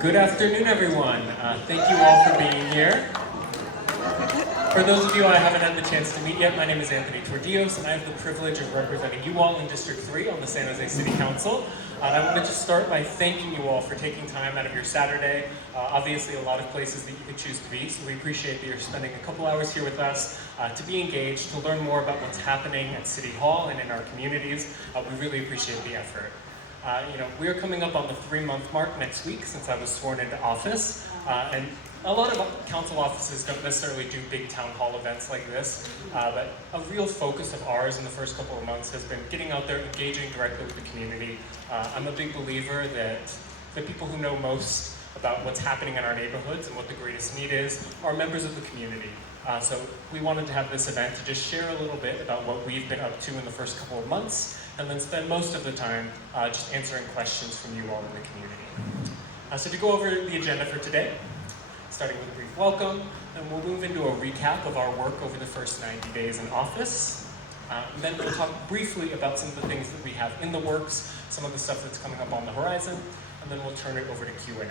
Good afternoon, everyone. Thank you all for being here. For those of you I haven't had the chance to meet yet, my name is Anthony Tordillos, and I have the privilege of representing you all in District 3 on the San Jose City Council. I wanted to start by thanking you all for taking time out of your Saturday. Obviously, a lot of places that you could choose to be, so we appreciate that you're spending a couple hours here with us to be engaged, to learn more about what's happening at City Hall and in our communities. We really appreciate the effort. We're coming up on the 3-month mark next week since I was sworn into office, and a lot of council offices don't necessarily do big town hall events like this, but a real focus of ours in the first couple of months has been getting out there, engaging directly with the community. I'm a big believer that the people who know most about what's happening in our neighborhoods and what the greatest need is are members of the community. So we wanted to have this event to just share a little bit about what we've been up to in the first couple of months, and then spend most of the time just answering questions from you all in the community. So to go over the agenda for today, starting with a brief welcome, and we'll move into a recap of our work over the first 90 days in office. Then we'll talk briefly about some of the things that we have in the works, some of the stuff that's coming up on the horizon, and then we'll turn it over to Q&A.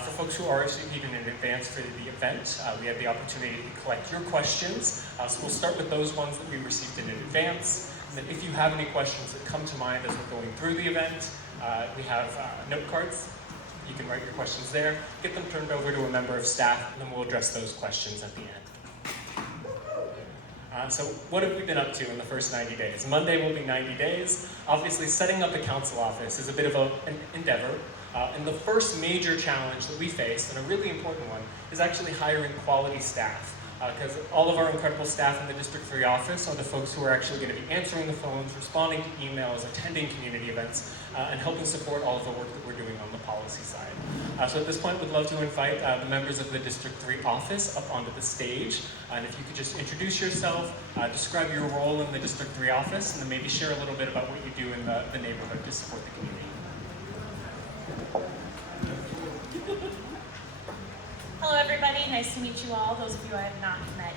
For folks who are RSVP'd in advance for the event, we had the opportunity to collect your questions. So we'll start with those ones that we received in advance. And then if you have any questions that come to mind as we're going through the event, we have note cards. You can write your questions there, get them turned over to a member of staff, and then we'll address those questions at the end. So what have we been up to in the first 90 days? Monday will be 90 days. Obviously, setting up a council office is a bit of an endeavor. And the first major challenge that we face, and a really important one, is actually hiring quality staff. Because all of our incredible staff in the District 3 office are the folks who are actually going to be answering the phones, responding to emails, attending community events, and helping support all of the work that we're doing on the policy side. So at this point, we'd love to invite the members of the District 3 office up onto the stage. And if you could just introduce yourself, describe your role in the District 3 office, and then maybe share a little bit about what you do in the neighborhood to support the community. Hello everybody, nice to meet you all. Those of you I have not met.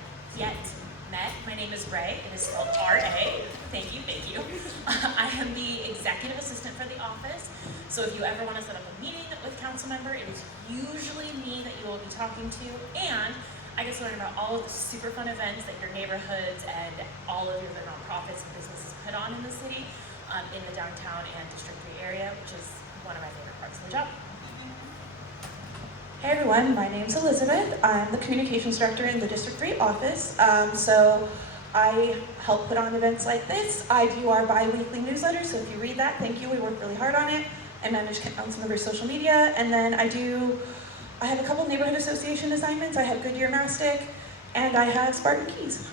My name is Ray, it is spelled R-A. Thank you. I am the executive assistant for the office. So if you ever want to set up a meeting with a council member, it is usually me that you will be talking to. And I get to learn about all of the super fun events that your neighborhoods and all of your other nonprofits and businesses put on in the city, in the downtown and District 3 area, which is one of my favorite parts of the job. Hey everyone, my name's Elizabeth. I'm the communications director in the District 3 office. So I help put on events like this. I do our bi-weekly newsletter, so if you read that, thank you. We work really hard on it. I manage council members' social media, and then I have a couple neighborhood association assignments. I have Goodyear Mastic, and I have Spartan Keys.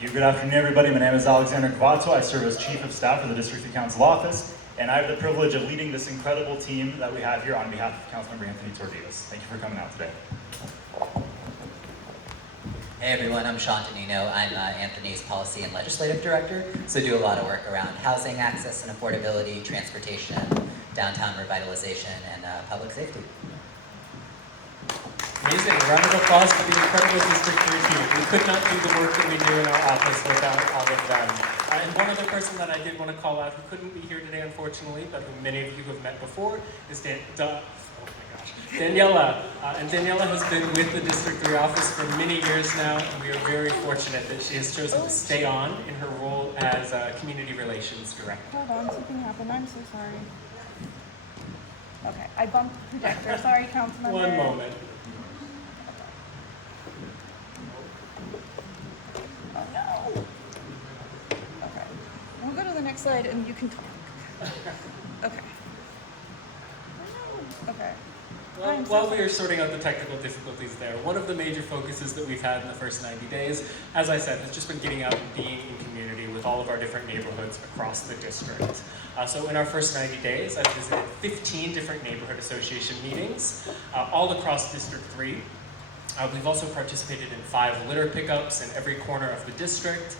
Good afternoon, everybody. My name is Alexander Cavazzo. I serve as Chief of Staff for the District 3 Council Office, and I have the privilege of leading this incredible team that we have here on behalf of Councilmember Anthony Tordillos. Thank you for coming out today. Hey everyone, I'm Sean Danino. I'm Anthony's Policy and Legislative Director, so do a lot of work around housing access and affordability, transportation, downtown revitalization, and public safety. Amazing. Round of applause for the incredible District 3 team. We could not do the work that we do in our office without all of them. And one other person that I did want to call out who couldn't be here today, unfortunately, but who many of you have met before, is Daniela. And Daniela has been with the District 3 office for many years now, and we are very fortunate that she has chosen to stay on in her role as Community Relations Director. Hold on, something happened. I'm so sorry. Okay, I bumped the projector. Sorry, council member. One moment. Oh no. Okay, we'll go to the next slide and you can talk. Okay. Okay. Well, while we are sorting out the technical difficulties there, one of the major focuses that we've had in the first 90 days, as I said, has just been getting out and being in community with all of our different neighborhoods across the district. So in our first 90 days, I've visited 15 different neighborhood association meetings, all across District 3. We've also participated in 5 litter pickups in every corner of the district.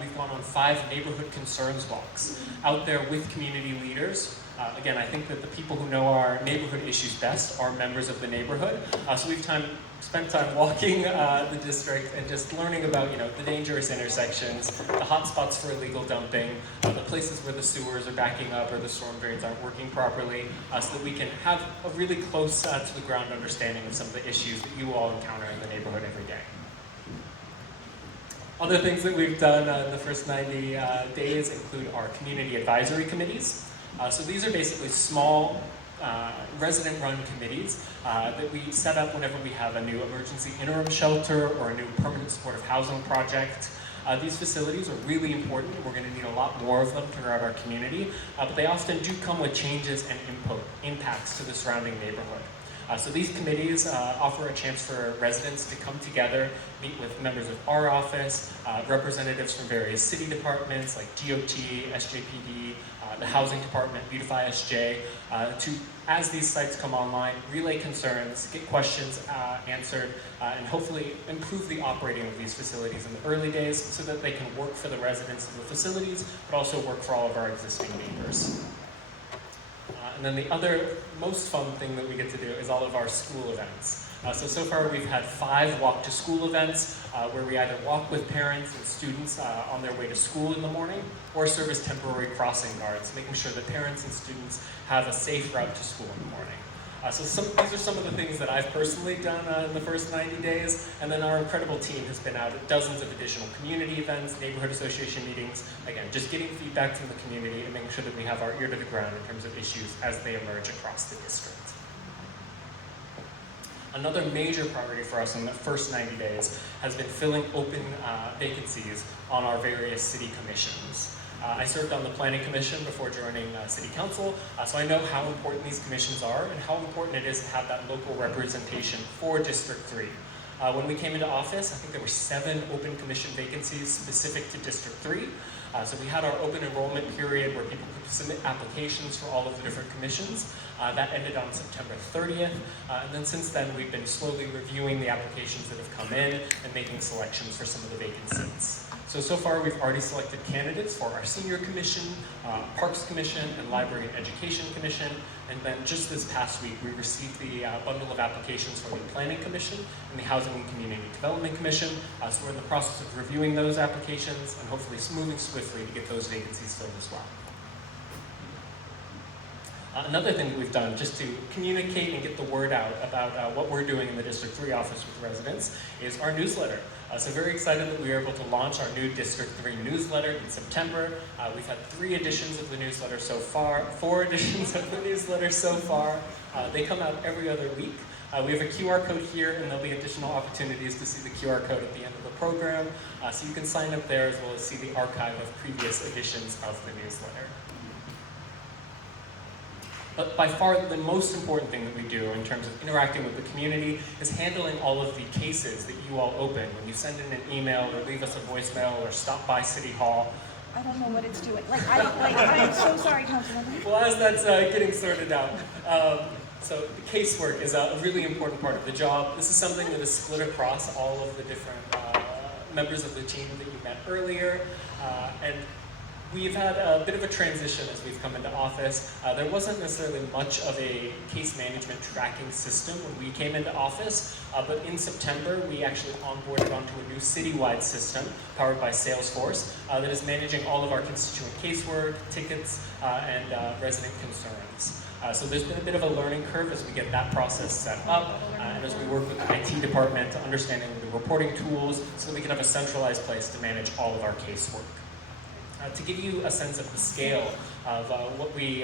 We've gone on 5 neighborhood concerns walks, out there with community leaders, Again, I think that the people who know our neighborhood issues best are members of the neighborhood. So we've spent time walking the district and just learning about the dangerous intersections, the hot spots for illegal dumping, the places where the sewers are backing up or the storm drains aren't working properly, so that we can have a really close to the ground understanding of some of the issues that you all encounter in the neighborhood every day. Other things that we've done in the first 90 days include our community advisory committees. So these are basically small resident-run committees that we set up whenever we have a new emergency interim shelter or a new permanent supportive housing project. These facilities are really important. We're going to need a lot more of them throughout our community, but they often do come with changes and impacts to the surrounding neighborhood. So these committees offer a chance for residents to come together, meet with members of our office, representatives from various city departments like DOT, SJPD, the Housing Department, Beautify SJ, to, as these sites come online, relay concerns, get questions answered, and hopefully improve the operating of these facilities in the early days so that they can work for the residents of the facilities, but also work for all of our existing neighbors. And then the other most fun thing that we get to do is all of our school events. So far we've had 5 walk to school events where we either walk with parents and students on their way to school in the morning or serve as temporary crossing guards, making sure that parents and students have a safe route to school in the morning. These are some of the things that I've personally done in the first 90 days, and then our incredible team has been out at dozens of additional community events, neighborhood association meetings, again, just getting feedback from the community and making sure that we have our ear to the ground in terms of issues as they emerge across the district. Another major priority for us in the first 90 days has been filling open vacancies on our various city commissions. I served on the Planning Commission before joining City Council, so I know how important these commissions are and how important it is to have that local representation for District 3. When we came into office, I think there were 7 open commission vacancies specific to District 3. So we had our open enrollment period where people could submit applications for all of the different commissions. That ended on September 30th, and then since then we've been slowly reviewing the applications that have come in and making selections for some of the vacant seats. So far we've already selected candidates for our Senior Commission, Parks Commission, and Library and Education Commission, and then just this past week we received the bundle of applications for the Planning Commission and the Housing and Community Development Commission. So we're in the process of reviewing those applications and hopefully moving swiftly to get those vacancies filled as well. Another thing that we've done just to communicate and get the word out about what we're doing in the District 3 office with residents is our newsletter. So very excited that we were able to launch our new District 3 newsletter in September. We've had 3 editions of the newsletter so far, 4 editions of the newsletter so far. They come out every other week. We have a QR code here, and there'll be additional opportunities to see the QR code at the end of the program. So you can sign up there as well as see the archive of previous editions of the newsletter. But by far the most important thing that we do in terms of interacting with the community is handling all of the cases that you all open when you send in an email or leave us a voicemail or stop by City Hall. I don't know what it's doing. I'm so sorry, Councilwoman. Well, as that's getting sorted out. So the casework is a really important part of the job. This is something that is split across all of the different members of the team that you met earlier. And we've had a bit of a transition as we've come into office. There wasn't necessarily much of a case management tracking system when we came into office, but in September we actually onboarded onto a new citywide system powered by Salesforce that is managing all of our constituent casework, tickets, and resident concerns. So there's been a bit of a learning curve as we get that process set up, and as we work with the IT department to understanding the reporting tools so that we can have a centralized place to manage all of our casework. To give you a sense of the scale of what we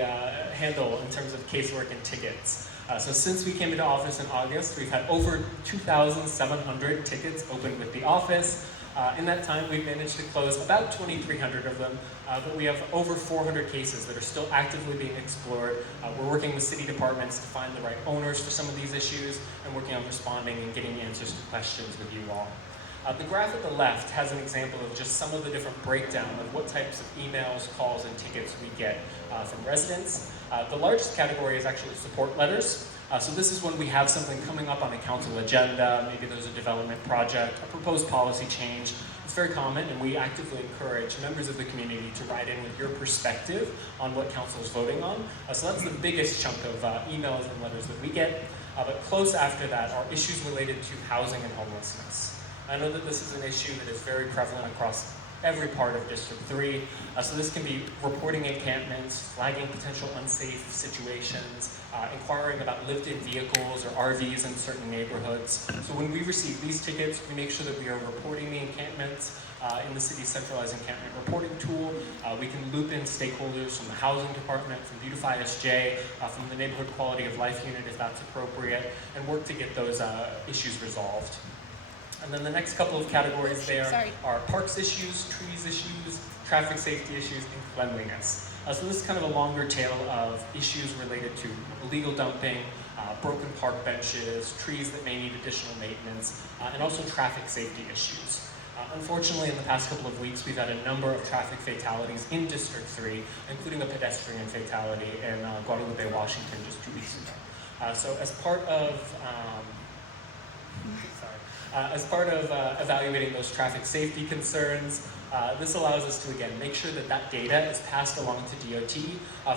handle in terms of casework and tickets. So since we came into office in August, we've had over 2,700 tickets opened with the office. In that time, we've managed to close about 2,300 of them, but we have over 400 cases that are still actively being explored. We're working with city departments to find the right owners for some of these issues and working on responding and getting answers to questions with you all. The graph at the left has an example of just some of the different breakdown of what types of emails, calls, and tickets we get from residents. The largest category is actually support letters. So this is when we have something coming up on a council agenda, maybe there's a development project, a proposed policy change. It's very common, and we actively encourage members of the community to write in with your perspective on what council is voting on. So that's the biggest chunk of emails and letters that we get. But close after that are issues related to housing and homelessness. I know that this is an issue that is very prevalent across every part of District 3. So this can be reporting encampments, flagging potential unsafe situations, inquiring about lived-in vehicles or RVs in certain neighborhoods. So when we receive these tickets, we make sure that we are reporting the encampments in the city's centralized encampment reporting tool. We can loop in stakeholders from the housing department, from Beautify SJ, from the neighborhood quality of life unit if that's appropriate, and work to get those issues resolved. And then the next couple of categories there are parks issues, trees issues, traffic safety issues, and cleanliness. So this is kind of a longer tail of issues related to illegal dumping, broken park benches, trees that may need additional maintenance, and also traffic safety issues. Unfortunately, in the past couple of weeks, we've had a number of traffic fatalities in District 3, including a pedestrian fatality in Guadalupe, Washington, just 2 weeks ago. So as part of evaluating those traffic safety concerns, this allows us to, again, make sure that that data is passed along to DOT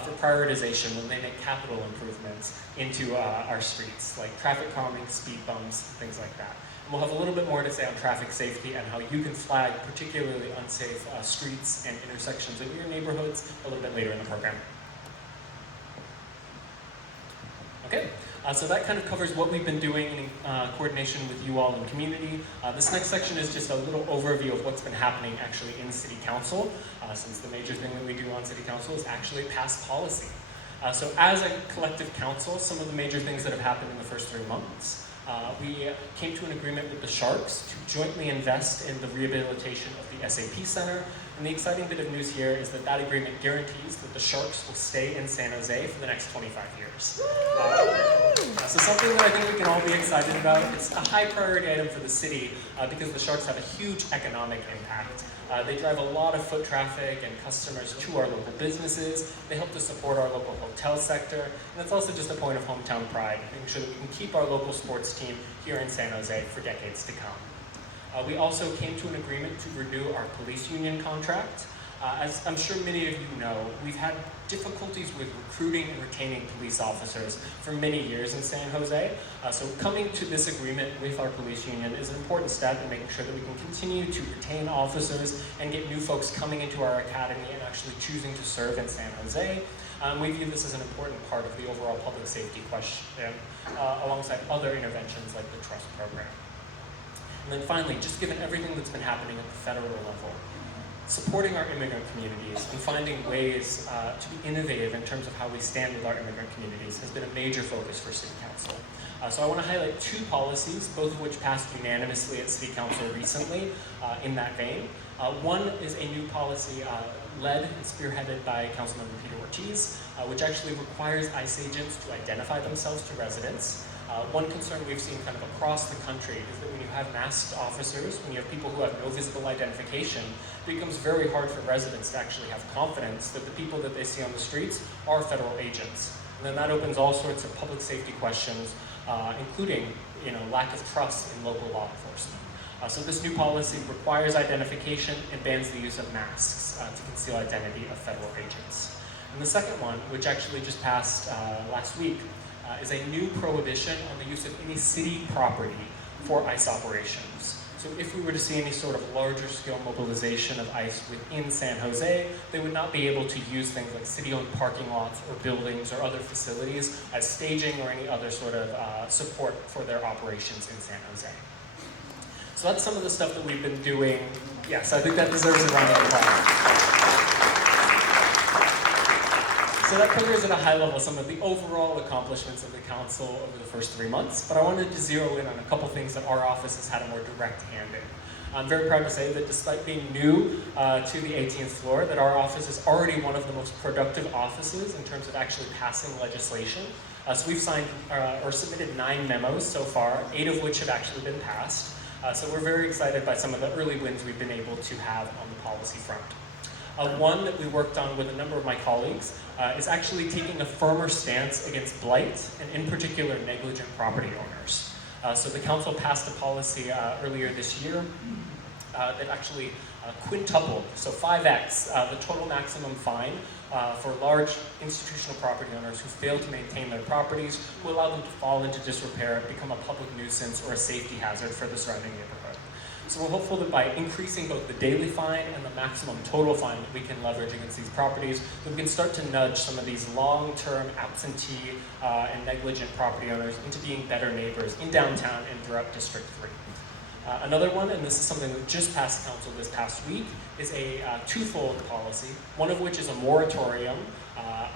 for prioritization when they make capital improvements into our streets, like traffic calming, speed bumps, things like that. And we'll have a little bit more to say on traffic safety and how you can flag particularly unsafe streets and intersections in your neighborhoods a little bit later in the program. Okay. So that kind of covers what we've been doing in coordination with you all in community. This next section is just a little overview of what's been happening actually in City Council, since the major thing that we do on City Council is actually pass policy. So as a collective council, some of the major things that have happened in the first 3 months. We came to an agreement with the Sharks to jointly invest in the rehabilitation of the SAP Center. And the exciting bit of news here is that that agreement guarantees that the Sharks will stay in San Jose for the next 25 years. So something that I think we can all be excited about. It's a high priority item for the city because the Sharks have a huge economic impact. They drive a lot of foot traffic and customers to our local businesses. They help to support our local hotel sector. And it's also just a point of hometown pride, making sure that we can keep our local sports team here in San Jose for decades to come. We also came to an agreement to renew our police union contract. As I'm sure many of you know, we've had difficulties with recruiting and retaining police officers for many years in San Jose. So coming to this agreement with our police union is an important step in making sure that we can continue to retain officers and get new folks coming into our academy and actually choosing to serve in San Jose. We view this as an important part of the overall public safety question, alongside other interventions like the trust program. And then finally, just given everything that's been happening at the federal level, supporting our immigrant communities and finding ways to be innovative in terms of how we stand with our immigrant communities has been a major focus for City Council. So I want to highlight 2 policies, both of which passed unanimously at City Council recently in that vein. One is a new policy led and spearheaded by Councilmember Peter Ortiz, which actually requires ICE agents to identify themselves to residents. One concern we've seen kind of across the country is that when you have masked officers, when you have people who have no visible identification, it becomes very hard for residents to actually have confidence that the people that they see on the streets are federal agents. And then that opens all sorts of public safety questions, including lack of trust in local law enforcement. So this new policy requires identification and bans the use of masks to conceal identity of federal agents. And the second one, which actually just passed last week, is a new prohibition on the use of any city property for ICE operations. So if we were to see any sort of larger scale mobilization of ICE within San Jose, they would not be able to use things like city-owned parking lots or buildings or other facilities as staging or any other sort of support for their operations in San Jose. So that's some of the stuff that we've been doing. Yes, I think that deserves a round of applause. So that covers at a high level some of the overall accomplishments of the council over the first 3 months, but I wanted to zero in on a couple things that our office has had a more direct hand in. I'm very proud to say that despite being new to the 18th floor, that our office is already one of the most productive offices in terms of actually passing legislation. So we've signed or submitted 9 memos so far, 8 of which have actually been passed. So we're very excited by some of the early wins we've been able to have on the policy front. One that we worked on with a number of my colleagues is actually taking a firmer stance against blight, and in particular negligent property owners. So the council passed a policy earlier this year that actually quintupled, so 5x, the total maximum fine for large institutional property owners who fail to maintain their properties, who allow them to fall into disrepair, become a public nuisance, or a safety hazard for the surrounding neighborhood. So we're hopeful that by increasing both the daily fine and the maximum total fine that we can leverage against these properties, that we can start to nudge some of these long-term absentee and negligent property owners into being better neighbors in downtown and throughout District 3. Another one, and this is something that just passed council this past week, is a twofold policy, one of which is a moratorium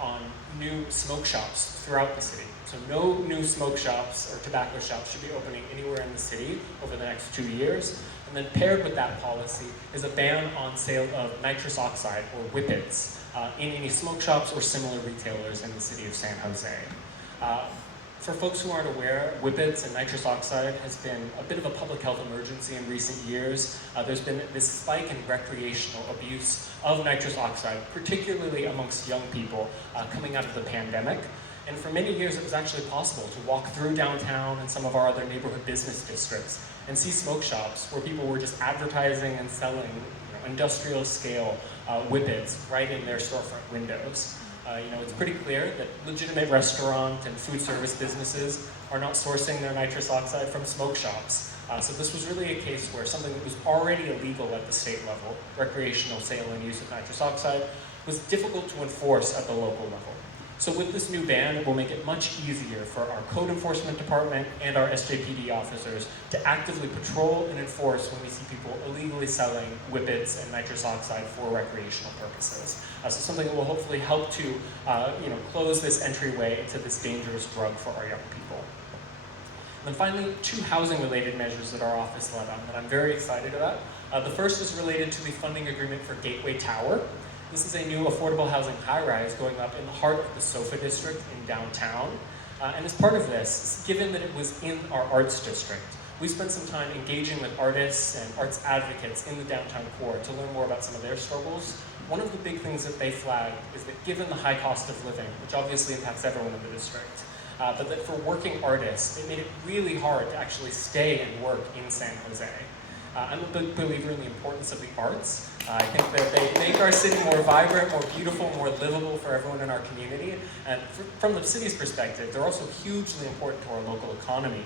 on new smoke shops throughout the city. So no new smoke shops or tobacco shops should be opening anywhere in the city over the next 2 years. And then paired with that policy is a ban on sale of nitrous oxide, or whippets, in any smoke shops or similar retailers in the city of San Jose. For folks who aren't aware, whippets and nitrous oxide has been a bit of a public health emergency in recent years. There's been this spike in recreational abuse of nitrous oxide, particularly amongst young people coming out of the pandemic. And for many years, it was actually possible to walk through downtown and some of our other neighborhood business districts and see smoke shops where people were just advertising and selling industrial scale whippets right in their storefront windows. It's pretty clear that legitimate restaurant and food service businesses are not sourcing their nitrous oxide from smoke shops. So this was really a case where something that was already illegal at the state level, recreational sale and use of nitrous oxide, was difficult to enforce at the local level. So with this new ban, it will make it much easier for our code enforcement department and our SJPD officers to actively patrol and enforce when we see people illegally selling whippets and nitrous oxide for recreational purposes. So something that will hopefully help to close this entryway into this dangerous drug for our young people. And then finally, 2 housing-related measures that our office led on that I'm very excited about. The first is related to the funding agreement for Gateway Tower. This is a new affordable housing high-rise going up in the heart of the SoFA district in downtown. And as part of this, given that it was in our arts district, we spent some time engaging with artists and arts advocates in the downtown core to learn more about some of their struggles. One of the big things that they flagged is that given the high cost of living, which obviously impacts everyone in the district, but that for working artists, it made it really hard to actually stay and work in San Jose. I'm a big believer in the importance of the arts. I think that they make our city more vibrant, more beautiful, more livable for everyone in our community. And from the city's perspective, they're also hugely important to our local economy.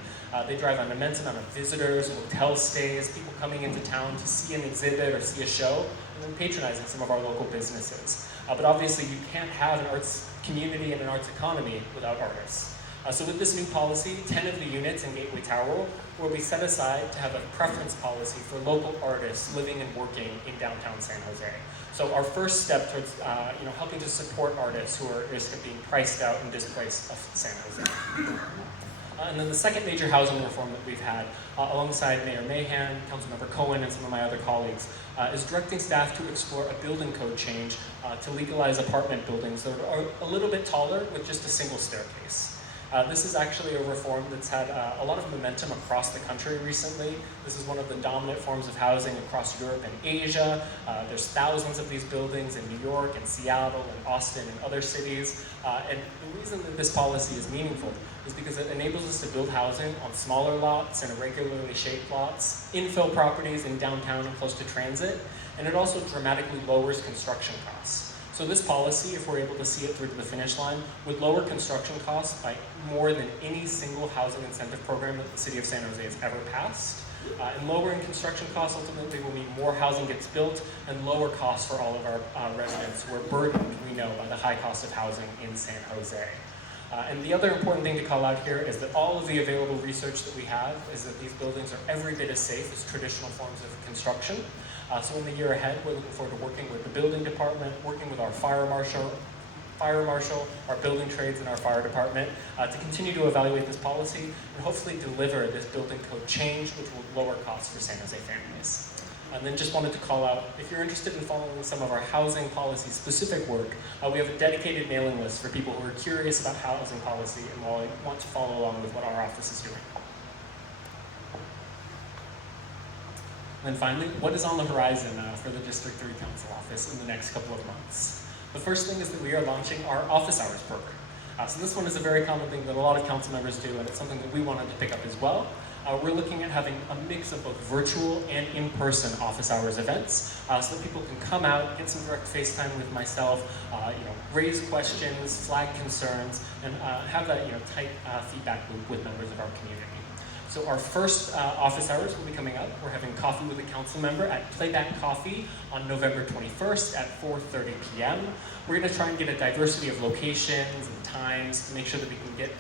They drive an immense amount of visitors, hotel stays, people coming into town to see an exhibit or see a show, and then patronizing some of our local businesses. But obviously, you can't have an arts community and an arts economy without artists. So with this new policy, 10 of the units in Gateway Tower will be set aside to have a preference policy for local artists living and working in downtown San Jose. So our first step towards helping to support artists who are at risk of being priced out and displaced of San Jose. And then the second major housing reform that we've had, alongside Mayor Mahan, Councilmember Cohen, and some of my other colleagues, is directing staff to explore a building code change to legalize apartment buildings that are a little bit taller with just a single staircase. This is actually a reform that's had a lot of momentum across the country recently. This is one of the dominant forms of housing across Europe and Asia. There's thousands of these buildings in New York and Seattle and Austin and other cities. And the reason that this policy is meaningful is because it enables us to build housing on smaller lots and irregularly shaped lots, infill properties in downtown and close to transit, and it also dramatically lowers construction costs. So this policy, if we're able to see it through to the finish line, would lower construction costs by more than any single housing incentive program that the city of San Jose has ever passed. And lowering construction costs ultimately will mean more housing gets built and lower costs for all of our residents who are burdened, we know, by the high cost of housing in San Jose. And the other important thing to call out here is that all of the available research that we have is that these buildings are every bit as safe as traditional forms of construction. So in the year ahead, we're looking forward to working with the building department, working with our fire marshal, our building trades, and our fire department to continue to evaluate this policy and hopefully deliver this building code change, which will lower costs for San Jose families. And then just wanted to call out, if you're interested in following some of our housing policy specific work, we have a dedicated mailing list for people who are curious about housing policy and want to follow along with what our office is doing. And then finally, what is on the horizon for the District 3 Council office in the next couple of months? The first thing is that we are launching our office hours program. So this one is a very common thing that a lot of council members do, and it's something that we wanted to pick up as well. We're looking at having a mix of both virtual and in-person office hours events, so that people can come out, get some direct FaceTime with myself, raise questions, flag concerns, and have that tight feedback loop with members of our community. So our first office hours will be coming up. We're having coffee with a council member at Playback Coffee on November 21st at 4:30 p.m. We're going to try and get a diversity of locations and times to make sure that we can get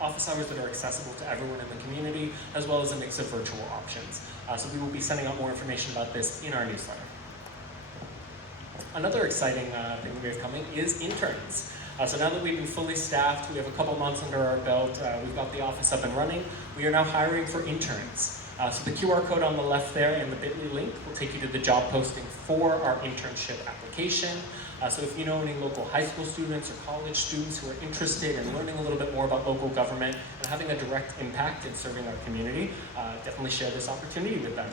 office hours that are accessible to everyone in the community, as well as a mix of virtual options. So we will be sending out more information about this in our newsletter. Another exciting thing we have coming is interns. So now that we've been fully staffed, we have a couple months under our belt, we've got the office up and running, we are now hiring for interns. So the QR code on the left there and the bit.ly link will take you to the job posting for our internship application. So if you know any local high school students or college students who are interested in learning a little bit more about local government and having a direct impact in serving our community, definitely share this opportunity with them.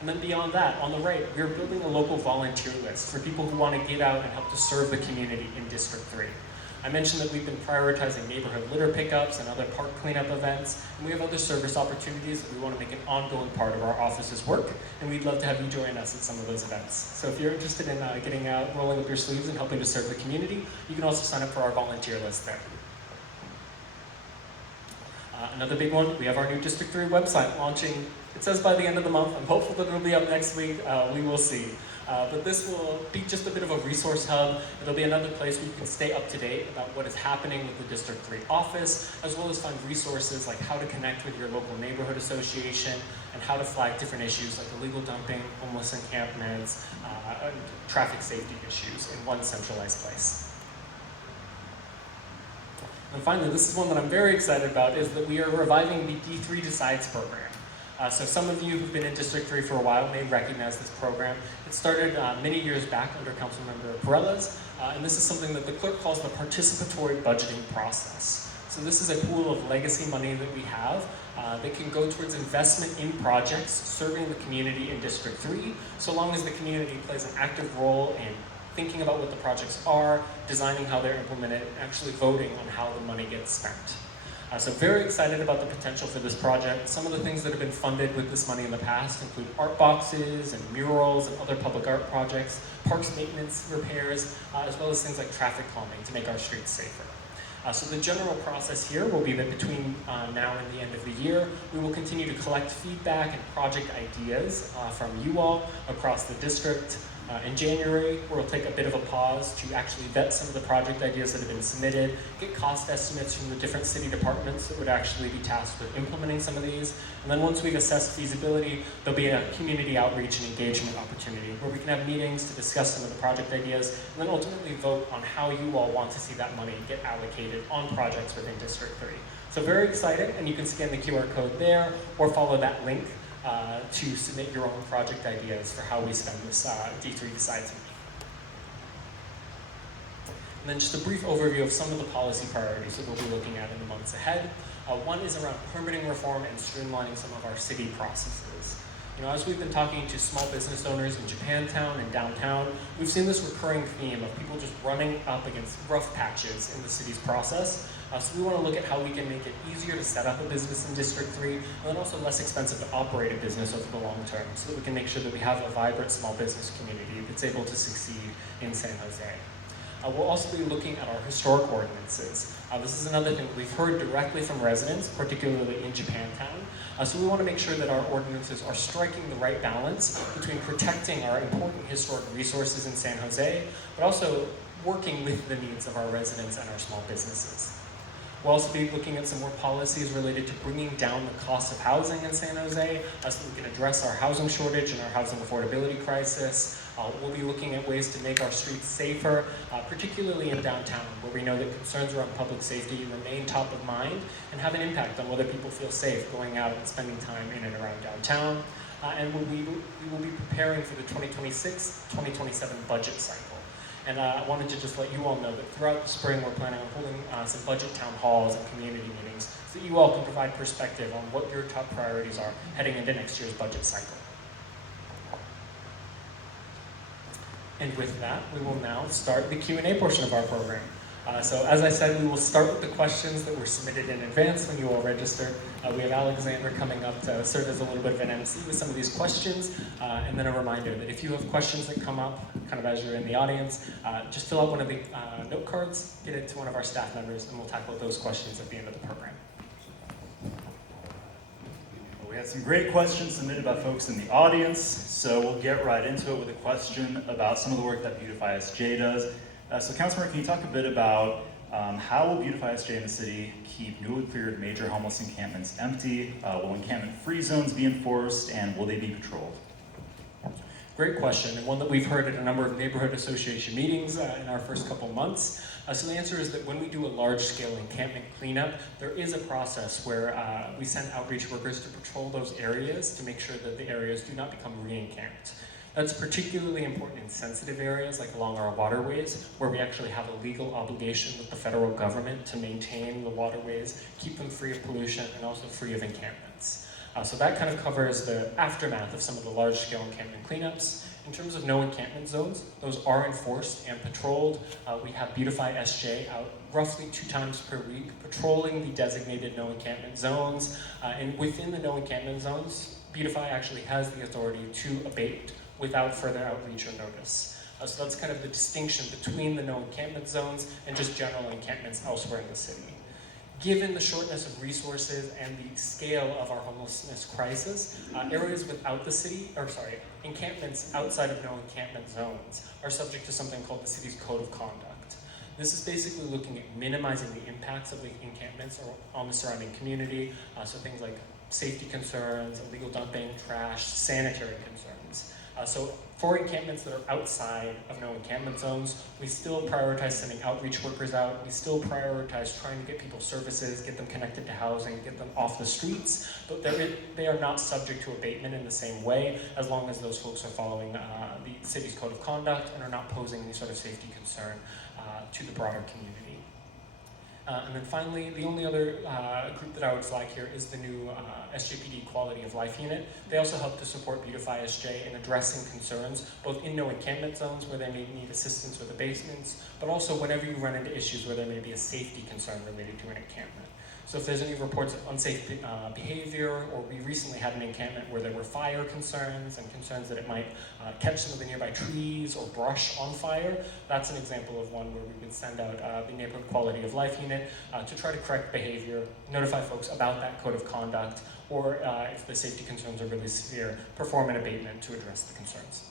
And then beyond that, on the right, we're building a local volunteer list for people who want to get out and help to serve the community in District 3. I mentioned that we've been prioritizing neighborhood litter pickups and other park cleanup events, and we have other service opportunities that we want to make an ongoing part of our office's work, and we'd love to have you join us at some of those events. So if you're interested in getting out, rolling up your sleeves, and helping to serve the community, you can also sign up for our volunteer list there. Another big one, we have our new District 3 website launching, it says by the end of the month. I'm hopeful that it'll be up next week. We will see. But this will be just a bit of a resource hub. It'll be another place where you can stay up to date about what is happening with the District 3 office, as well as find resources like how to connect with your local neighborhood association and how to flag different issues like illegal dumping, homeless encampments, and traffic safety issues in one centralized place. And finally, this is one that I'm very excited about, is that we are reviving the D3 Decides program. So some of you who've been in District 3 for a while may recognize this program. It started many years back under Councilmember Perella's, and this is something that the clerk calls the participatory budgeting process. So this is a pool of legacy money that we have that can go towards investment in projects serving the community in District 3, so long as the community plays an active role in thinking about what the projects are, designing how they're implemented, and actually voting on how the money gets spent. So very excited about the potential for this project. Some of the things that have been funded with this money in the past include art boxes and murals and other public art projects, parks maintenance repairs, as well as things like traffic calming to make our streets safer. So the general process here will be that between now and the end of the year, we will continue to collect feedback and project ideas from you all across the district. In January, we'll take a bit of a pause to actually vet some of the project ideas that have been submitted, get cost estimates from the different city departments that would actually be tasked with implementing some of these. And then once we've assessed feasibility, there'll be a community outreach and engagement opportunity where we can have meetings to discuss some of the project ideas and then ultimately vote on how you all want to see that money get allocated on projects within District 3. So very exciting, and you can scan the QR code there or follow that link to submit your own project ideas for how we spend this D3 Decides money. And then just a brief overview of some of the policy priorities that we'll be looking at in the months ahead. One is around permitting reform and streamlining some of our city processes. As we've been talking to small business owners in Japantown and downtown, we've seen this recurring theme of people just running up against rough patches in the city's process. So we want to look at how we can make it easier to set up a business in District 3, and then also less expensive to operate a business over the long term, so that we can make sure that we have a vibrant small business community that's able to succeed in San Jose. We'll also be looking at our historic ordinances. This is another thing we've heard directly from residents, particularly in Japantown. So we want to make sure that our ordinances are striking the right balance between protecting our important historic resources in San Jose, but also working with the needs of our residents and our small businesses. We'll also be looking at some more policies related to bringing down the cost of housing in San Jose so that we can address our housing shortage and our housing affordability crisis. We'll be looking at ways to make our streets safer, particularly in downtown, where we know that concerns around public safety remain top of mind and have an impact on whether people feel safe going out and spending time in and around downtown. And we will be preparing for the 2026-2027 budget cycle. And I wanted to just let you all know that throughout the spring, we're planning on holding some budget town halls and community meetings so that you all can provide perspective on what your top priorities are heading into next year's budget cycle. And with that, we will now start the Q&A portion of our program. So as I said, we will start with the questions that were submitted in advance when you all registered. We have Alexander coming up to serve as a little bit of an MC with some of these questions. And then a reminder that if you have questions that come up kind of as you're in the audience, just fill out one of the note cards, get it to one of our staff members, and we'll tackle those questions at the end of the program. We had some great questions submitted by folks in the audience, so we'll get right into it with a question about some of the work that Beautify SJ does. So Councilmember, can you talk a bit about how will Beautify SJ in the city keep newly cleared major homeless encampments empty? Will encampment-free zones be enforced, and will they be patrolled? Great question, and one that we've heard at a number of neighborhood association meetings in our first couple months. So the answer is that when we do a large-scale encampment cleanup, there is a process where we send outreach workers to patrol those areas to make sure that the areas do not become re-encamped. That's particularly important in sensitive areas like along our waterways, where we actually have a legal obligation with the federal government to maintain the waterways, keep them free of pollution, and also free of encampments. So that kind of covers the aftermath of some of the large-scale encampment cleanups. In terms of no encampment zones, those are enforced and patrolled. We have Beautify SJ out roughly 2 times per week, patrolling the designated no encampment zones. And within the no encampment zones, Beautify actually has the authority to abate without further outreach or notice. So that's kind of the distinction between the no encampment zones and just general encampments elsewhere in the city. Given the shortness of resources and the scale of our homelessness crisis, areas without the city, encampments outside of no encampment zones are subject to something called the city's code of conduct. This is basically looking at minimizing the impacts of the encampments on the surrounding community, so things like safety concerns, illegal dumping, trash, sanitary concerns. So for encampments that are outside of no encampment zones, we still prioritize sending outreach workers out. We still prioritize trying to get people services, get them connected to housing, get them off the streets, but they are not subject to abatement in the same way as long as those folks are following the city's code of conduct and are not posing any sort of safety concern to the broader community. And then finally, the only other group that I would flag here is the new SJPD Quality of Life Unit. They also help to support Beautify SJ in addressing concerns, both in no encampment zones where they may need assistance with abatements, but also whenever you run into issues where there may be a safety concern related to an encampment. So if there's any reports of unsafe behavior, or we recently had an encampment where there were fire concerns and concerns that it might catch some of the nearby trees or brush on fire, that's an example of one where we would send out the Neighborhood Quality of Life Unit to try to correct behavior, notify folks about that code of conduct, or if the safety concerns are really severe, perform an abatement to address the concerns.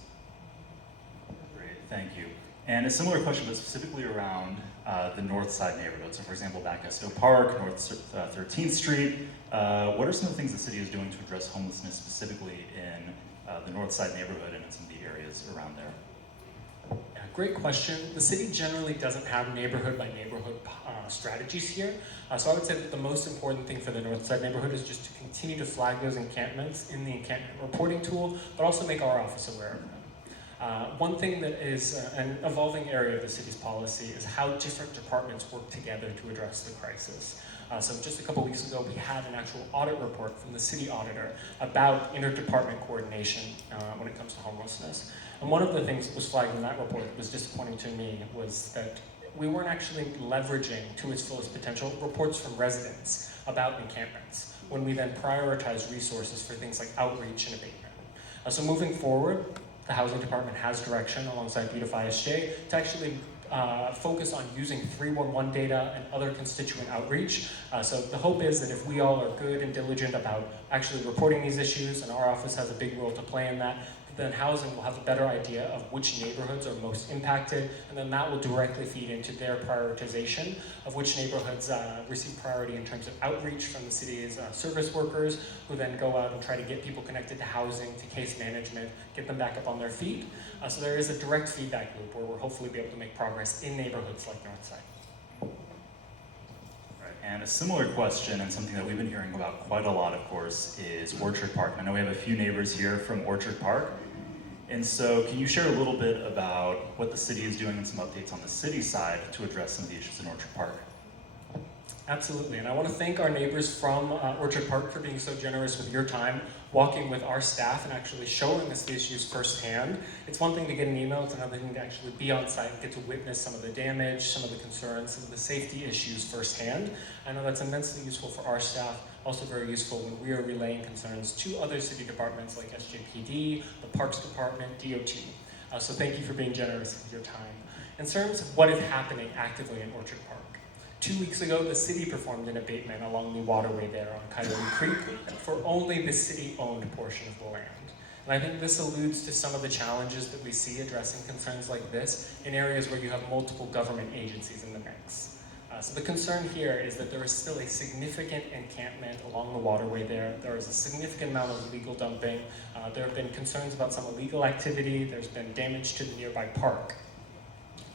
Great, thank you. And a similar question, but specifically around the North Side neighborhood. So for example, back Esto Park, North 13th Street, what are some of the things the city is doing to address homelessness specifically in the North Side neighborhood and in some of the areas around there? Yeah, great question. The city generally doesn't have neighborhood by neighborhood strategies here. So I would say that the most important thing for the North Side neighborhood is just to continue to flag those encampments in the encampment reporting tool, but also make our office aware of them. One thing that is an evolving area of the city's policy is how different departments work together to address the crisis. So just a couple weeks ago, we had an actual audit report from the city auditor about interdepartment coordination when it comes to homelessness. And one of the things that was flagged in that report that was disappointing to me was that we weren't actually leveraging to its fullest potential reports from residents about encampments when we then prioritize resources for things like outreach and abatement. So moving forward, the housing department has direction alongside Beautify SJ to actually focus on using 311 data and other constituent outreach. So the hope is that if we all are good and diligent about actually reporting these issues, and our office has a big role to play in that, then housing will have a better idea of which neighborhoods are most impacted, and then that will directly feed into their prioritization of which neighborhoods receive priority in terms of outreach from the city's service workers, who then go out and try to get people connected to housing, to case management, get them back up on their feet. So there is a direct feedback loop where we'll hopefully be able to make progress in neighborhoods like Northside. And a similar question, and something that we've been hearing about quite a lot, of course, is Orchard Park. I know we have a few neighbors here from Orchard Park. And so can you share a little bit about what the city is doing and some updates on the city side to address some of the issues in Orchard Park? Absolutely, and I want to thank our neighbors from Orchard Park for being so generous with your time, walking with our staff and actually showing us the issues firsthand. It's one thing to get an email, it's another thing to actually be on site and get to witness some of the damage, some of the concerns, some of the safety issues firsthand. I know that's immensely useful for our staff, also very useful when we are relaying concerns to other city departments like SJPD, the Parks Department, DOT. So thank you for being generous with your time. In terms of what is happening actively in Orchard Park, 2 weeks ago, the city performed an abatement along the waterway there on Coyote Creek for only the city-owned portion of the land. And I think this alludes to some of the challenges that we see addressing concerns like this in areas where you have multiple government agencies in the mix. So the concern here is that there is still a significant encampment along the waterway there. There is a significant amount of illegal dumping. There have been concerns about some illegal activity. There's been damage to the nearby park.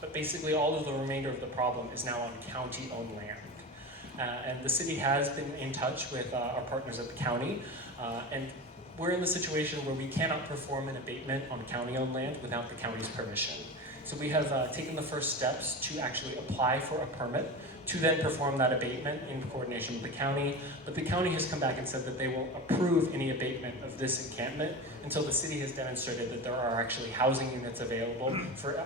But basically all of the remainder of the problem is now on county-owned land. And the city has been in touch with our partners at the county, and we're in the situation where we cannot perform an abatement on county-owned land without the county's permission. So we have taken the first steps to actually apply for a permit to then perform that abatement in coordination with the county. But the county has come back and said that they will approve any abatement of this encampment until the city has demonstrated that there are actually housing units available for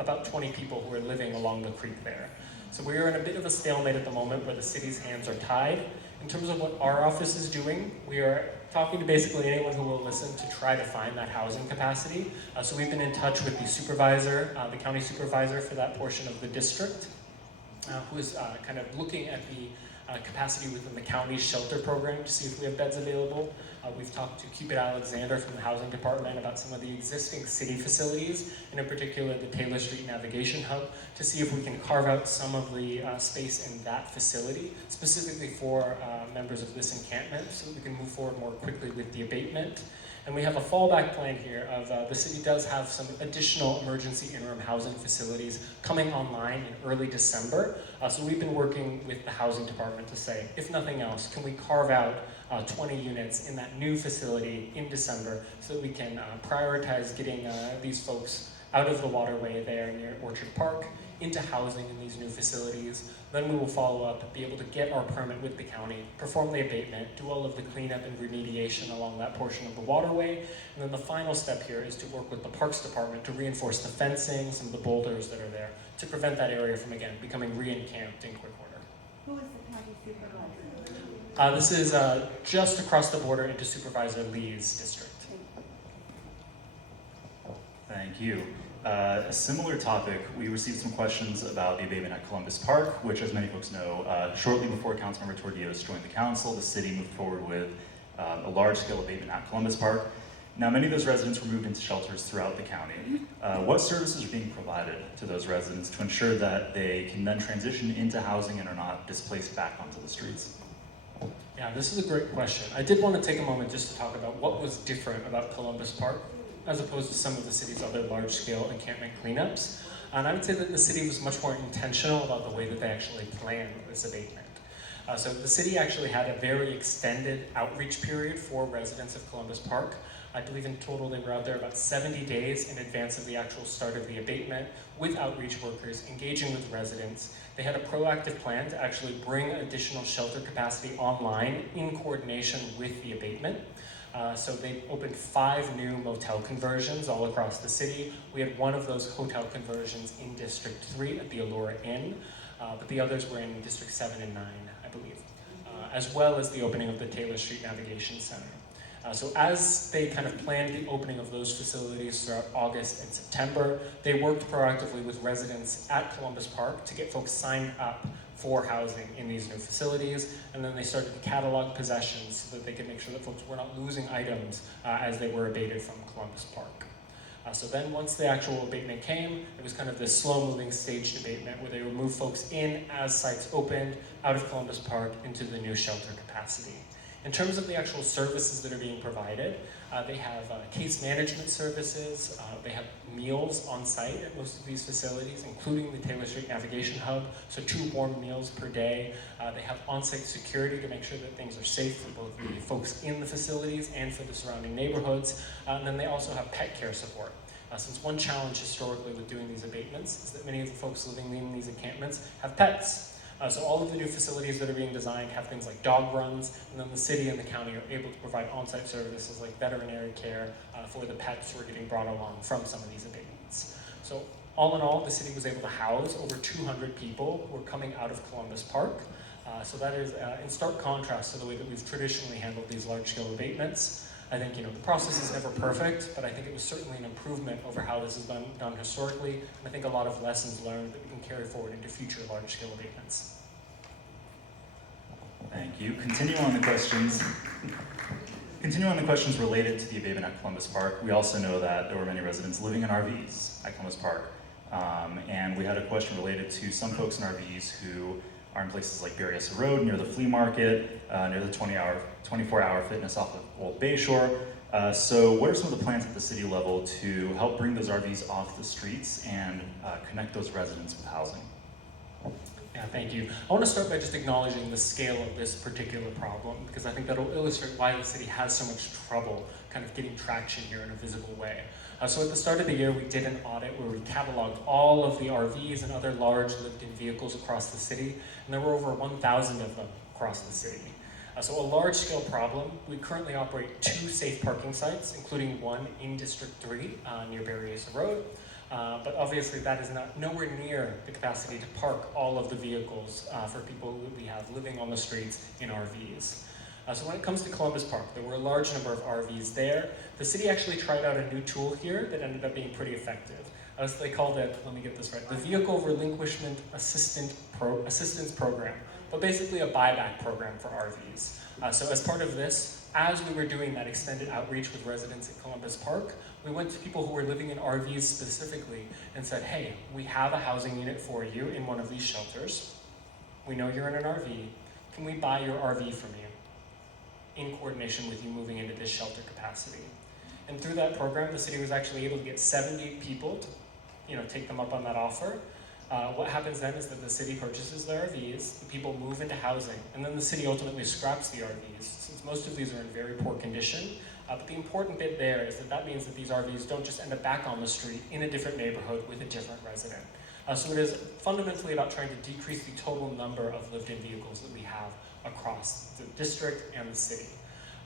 about 20 people who are living along the creek there. So we are in a bit of a stalemate at the moment where the city's hands are tied. In terms of what our office is doing, we are talking to basically anyone who will listen to try to find that housing capacity. So we've been in touch with the supervisor, the county supervisor for that portion of the district, who is kind of looking at the capacity within the county's shelter program to see if we have beds available. We've talked to Cupid Alexander from the Housing Department about some of the existing city facilities, and in particular the Taylor Street Navigation Hub, to see if we can carve out some of the space in that facility, specifically for members of this encampment, so that we can move forward more quickly with the abatement. And we have a fallback plan here of the city does have some additional emergency interim housing facilities coming online in early December. So we've been working with the housing department to say, if nothing else, can we carve out 20 units in that new facility in December so that we can prioritize getting these folks out of the waterway there near Orchard Park into housing in these new facilities. Then we will follow up, be able to get our permit with the county, perform the abatement, do all of the cleanup and remediation along that portion of the waterway. And then the final step here is to work with the Parks Department to reinforce the fencing, some of the boulders that are there, to prevent that area from, again, becoming re-encamped in quick order. Who is the county supervisor? This is just across the border into Supervisor Lee's district. Thank you. A similar topic, we received some questions about the abatement at Columbus Park, which, as many folks know, shortly before Councilmember Tordios joined the council, the city moved forward with a large-scale abatement at Columbus Park. Now, many of those residents were moved into shelters throughout the county. What services are being provided to those residents to ensure that they can then transition into housing and are not displaced back onto the streets? Yeah, this is a great question. I did want to take a moment just to talk about what was different about Columbus Park as opposed to some of the city's other large-scale encampment cleanups. And I would say that the city was much more intentional about the way that they actually planned this abatement. So the city actually had a very extended outreach period for residents of Columbus Park. I believe in total they were out there about 70 days in advance of the actual start of the abatement with outreach workers engaging with residents. They had a proactive plan to actually bring additional shelter capacity online in coordination with the abatement. So they opened 5 new motel conversions all across the city. We had one of those hotel conversions in District 3 at the Allura Inn, but the others were in District 7 and 9, I believe, as well as the opening of the Taylor Street Navigation Center. So as they kind of planned the opening of those facilities throughout August and September, they worked proactively with residents at Columbus Park to get folks signed up for housing in these new facilities, and then they started to catalog possessions so that they could make sure that folks were not losing items as they were abated from Columbus Park. So then once the actual abatement came, it was kind of this slow-moving staged abatement where they would move folks in as sites opened out of Columbus Park into the new shelter capacity. In terms of the actual services that are being provided, they have case management services, they have meals on site at most of these facilities, including the Taylor Street Navigation Hub, so 2 warm meals per day. They have on-site security to make sure that things are safe for both the folks in the facilities and for the surrounding neighborhoods. And then they also have pet care support. Since one challenge historically with doing these abatements is that many of the folks living in these encampments have pets. So all of the new facilities that are being designed have things like dog runs, and then the city and the county are able to provide on-site services like veterinary care for the pets who are getting brought along from some of these abatements. So all in all, the city was able to house over 200 people who are coming out of Columbus Park. So that is in stark contrast to the way that we've traditionally handled these large-scale abatements. I think the process is never perfect, but I think it was certainly an improvement over how this has been done historically, and I think a lot of lessons learned that we can carry forward into future large-scale abatements. Thank you. Continue on the questions related to the abatement at Columbus Park. We also know that there were many residents living in RVs at Columbus Park. And we had a question related to some folks in RVs who are in places like Berryessa Road, near the flea market, near the 24-hour fitness off of Old Bayshore. So what are some of the plans at the city level to help bring those RVs off the streets and connect those residents with housing? Yeah, thank you. I want to start by just acknowledging the scale of this particular problem, because I think that'll illustrate why the city has so much trouble kind of getting traction here in a visible way. So at the start of the year, we did an audit where we cataloged all of the RVs and other large lived-in vehicles across the city, and there were over 1,000 of them across the city. So a large-scale problem. We currently operate 2 safe parking sites, including one in District 3 near Berryessa Road. But obviously that is nowhere near the capacity to park all of the vehicles for people who we have living on the streets in RVs. So when it comes to Columbus Park, there were a large number of RVs there. The city actually tried out a new tool here that ended up being pretty effective. So they called it, let me get this right, the Vehicle Relinquishment Assistance Program, but basically a buyback program for RVs. So as part of this, as we were doing that extended outreach with residents at Columbus Park, we went to people who were living in RVs specifically and said, hey, we have a housing unit for you in one of these shelters. We know you're in an RV. Can we buy your RV from you in coordination with you moving into this shelter capacity? And through that program, the city was actually able to get 70 people to take them up on that offer. What happens then is that the city purchases the RVs, the people move into housing, and then the city ultimately scraps the RVs, since most of these are in very poor condition. But the important bit there is that means that these RVs don't just end up back on the street in a different neighborhood with a different resident. So it is fundamentally about trying to decrease the total number of lived-in vehicles that we have across the district and the city.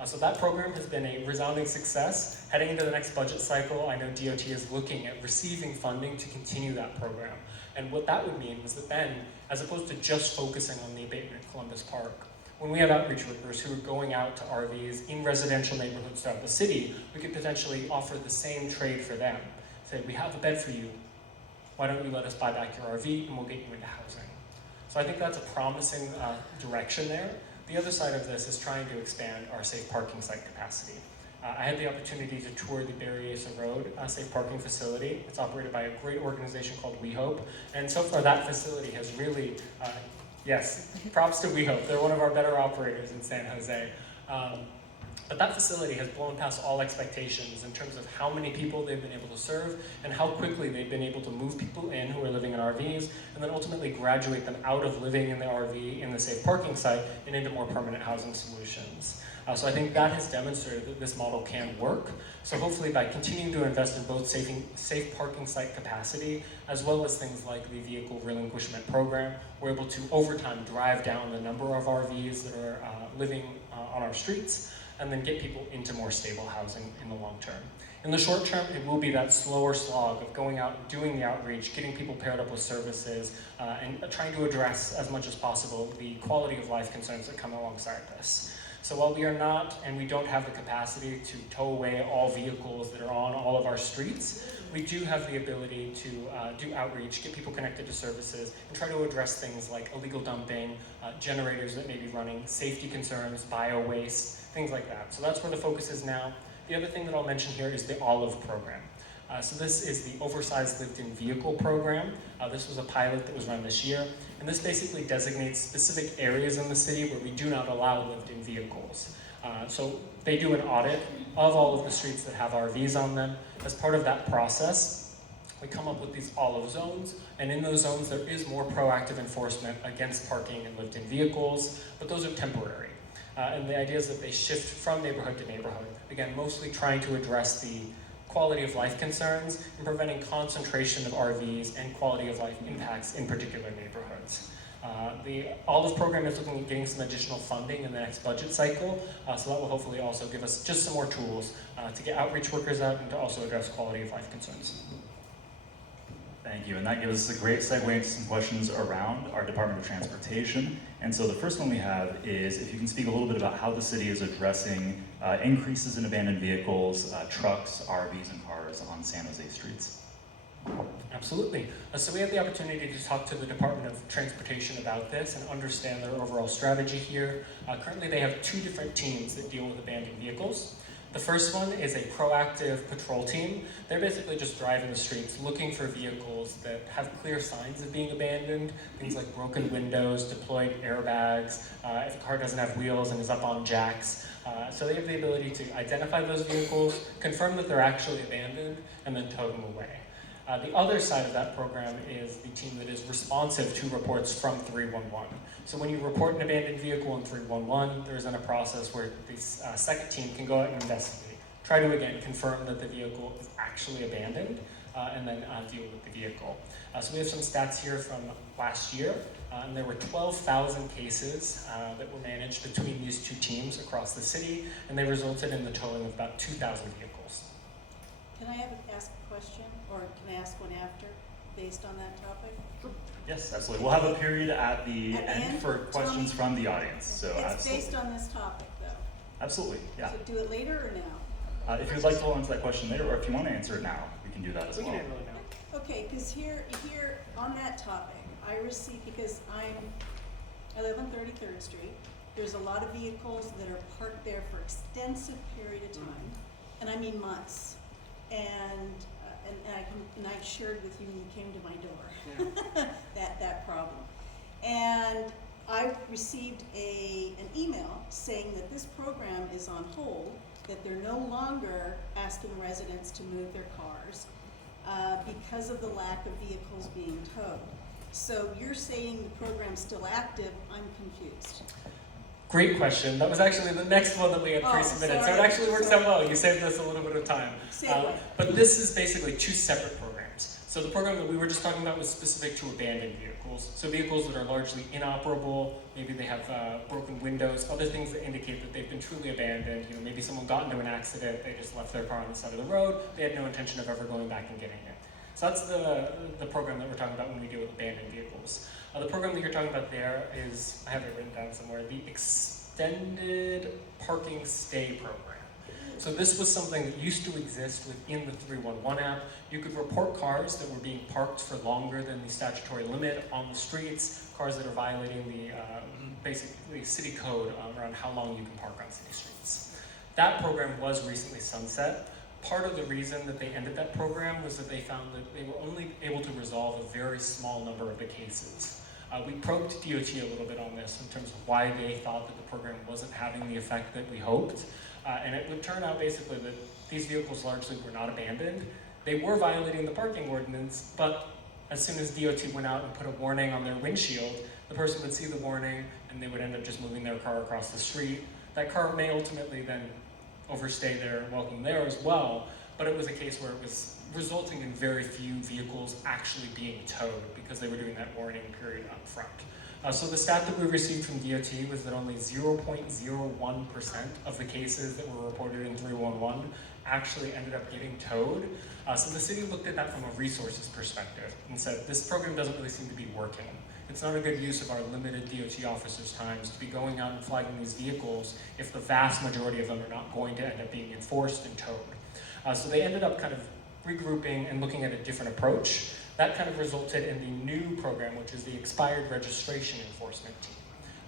So that program has been a resounding success. Heading into the next budget cycle, I know DOT is looking at receiving funding to continue that program. And what that would mean is that then, as opposed to just focusing on the abatement at Columbus Park, when we have outreach workers who are going out to RVs in residential neighborhoods throughout the city, we could potentially offer the same trade for them. Say, we have a bed for you. Why don't you let us buy back your RV and we'll get you into housing? So I think that's a promising direction there. The other side of this is trying to expand our safe parking site capacity. I had the opportunity to tour the Berryessa Road safe parking facility. It's operated by a great organization called We Hope. And so far that facility has really, yes, props to We Hope. They're one of our better operators in San Jose. But that facility has blown past all expectations in terms of how many people they've been able to serve and how quickly they've been able to move people in who are living in RVs and then ultimately graduate them out of living in the RV in the safe parking site and into more permanent housing solutions. So I think that has demonstrated that this model can work. So hopefully by continuing to invest in both safe parking site capacity as well as things like the Vehicle Relinquishment Program, we're able to over time drive down the number of RVs that are living on our streets and then get people into more stable housing in the long term. In the short term, it will be that slower slog of going out, doing the outreach, getting people paired up with services, and trying to address as much as possible the quality of life concerns that come alongside this. So while we are not, and we don't have the capacity to tow away all vehicles that are on all of our streets, we do have the ability to do outreach, get people connected to services, and try to address things like illegal dumping, generators that may be running, safety concerns, bio-waste, things like that. So that's where the focus is now. The other thing that I'll mention here is the OLIVE program. So this is the Oversized Lived-In Vehicle program. This was a pilot that was run this year, and this basically designates specific areas in the city where we do not allow lived-in vehicles. So they do an audit of all of the streets that have RVs on them. As part of that process, we come up with these OLIVE zones, and in those zones there is more proactive enforcement against parking and lived-in vehicles, but those are temporary. And the idea is that they shift from neighborhood to neighborhood, again, mostly trying to address the quality of life concerns and preventing concentration of RVs and quality of life impacts in particular neighborhoods. The Olive program is looking at getting some additional funding in the next budget cycle, so that will hopefully also give us just some more tools to get outreach workers out and to also address quality of life concerns. Thank you, and that gives us a great segue into some questions around our Department of Transportation. And so the first one we have is if you can speak a little bit about how the city is addressing increases in abandoned vehicles, trucks, RVs, and cars on San Jose streets. Absolutely. So we had the opportunity to talk to the Department of Transportation about this and understand their overall strategy here. Currently they have 2 different teams that deal with abandoned vehicles. The first one is a proactive patrol team. They're basically just driving the streets looking for vehicles that have clear signs of being abandoned, things like broken windows, deployed airbags, if a car doesn't have wheels and is up on jacks. So they have the ability to identify those vehicles, confirm that they're actually abandoned, and then tow them away. The other side of that program is the team that is responsive to reports from 311. So when you report an abandoned vehicle in 311, there's then a process where the second team can go out and investigate. Try to, again, confirm that the vehicle is actually abandoned, and then deal with the vehicle. So we have some stats here from last year, and there were 12,000 cases that were managed between these 2 teams across the city, and they resulted in the towing of about 2,000 vehicles. Can I ask a question, or can I ask one after, based on that topic? Yes, absolutely. We'll have a period at the At the end end? for questions from the audience. So It's absolutely. based on this topic, though. Absolutely, yeah. So do it later or now? If you'd like to answer that question later, or if you want to answer it now, we can do that as We can well. handle it now. Okay, because here on that topic, I receive, because I live on 33rd Street. There's a lot of vehicles that are parked there for extensive period of time, and I mean months. And I shared with you when you came to my door, that problem. And I received an email saying that this program is on hold, that they're no longer asking residents to move their cars because of the lack of vehicles being towed. So you're saying the program's still active, I'm confused. Great question. That was actually the next one that we had Oh, pre-submitted, so it sorry. actually works out well. You saved us a little bit of time. Segue. But this is basically 2 separate programs. So the program that we were just talking about was specific to abandoned vehicles. So vehicles that are largely inoperable, maybe they have broken windows, other things that indicate that they've been truly abandoned. You know, maybe someone got into an accident, they just left their car on the side of the road, they had no intention of ever going back and getting it. So that's the program that we're talking about when we deal with abandoned vehicles. The program that you're talking about there is, I have it written down somewhere, the Extended Parking Stay Program. So this was something that used to exist within the 311 app. You could report cars that were being parked for longer than the statutory limit on the streets, cars that are violating the basically city code around how long you can park on city streets. That program was recently sunset. Part of the reason that they ended that program was that they found that they were only able to resolve a very small number of the cases. We probed DOT a little bit on this in terms of why they thought that the program wasn't having the effect that we hoped. And it would turn out basically that these vehicles largely were not abandoned. They were violating the parking ordinance, but as soon as DOT went out and put a warning on their windshield, the person would see the warning and they would end up just moving their car across the street. That car may ultimately then overstay their welcome there as well, but it was a case where it was resulting in very few vehicles actually being towed because they were doing that warning period up front. So the stat that we received from DOT was that only 0.01% of the cases that were reported in 311 actually ended up getting towed. So the city looked at that from a resources perspective and said, this program doesn't really seem to be working. It's not a good use of our limited DOT officers' times to be going out and flagging these vehicles if the vast majority of them are not going to end up being enforced and towed. So they ended up kind of regrouping and looking at a different approach. That kind of resulted in the new program, which is the Expired Registration Enforcement Team.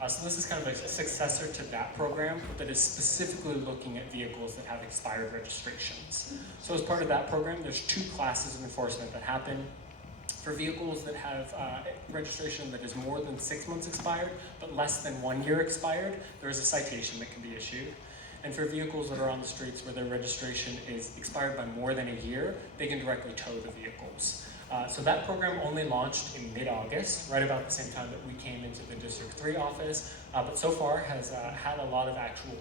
So this is kind of a successor to that program that is specifically looking at vehicles that have expired registrations. So as part of that program, there's 2 classes of enforcement that happen. For vehicles that have registration that is more than 6 months expired, but less than 1 year expired, there is a citation that can be issued. And for vehicles that are on the streets where their registration is expired by more than a year, they can directly tow the vehicles. So that program only launched in mid-August, right about the same time that we came into the District 3 office, but so far has had a lot of actual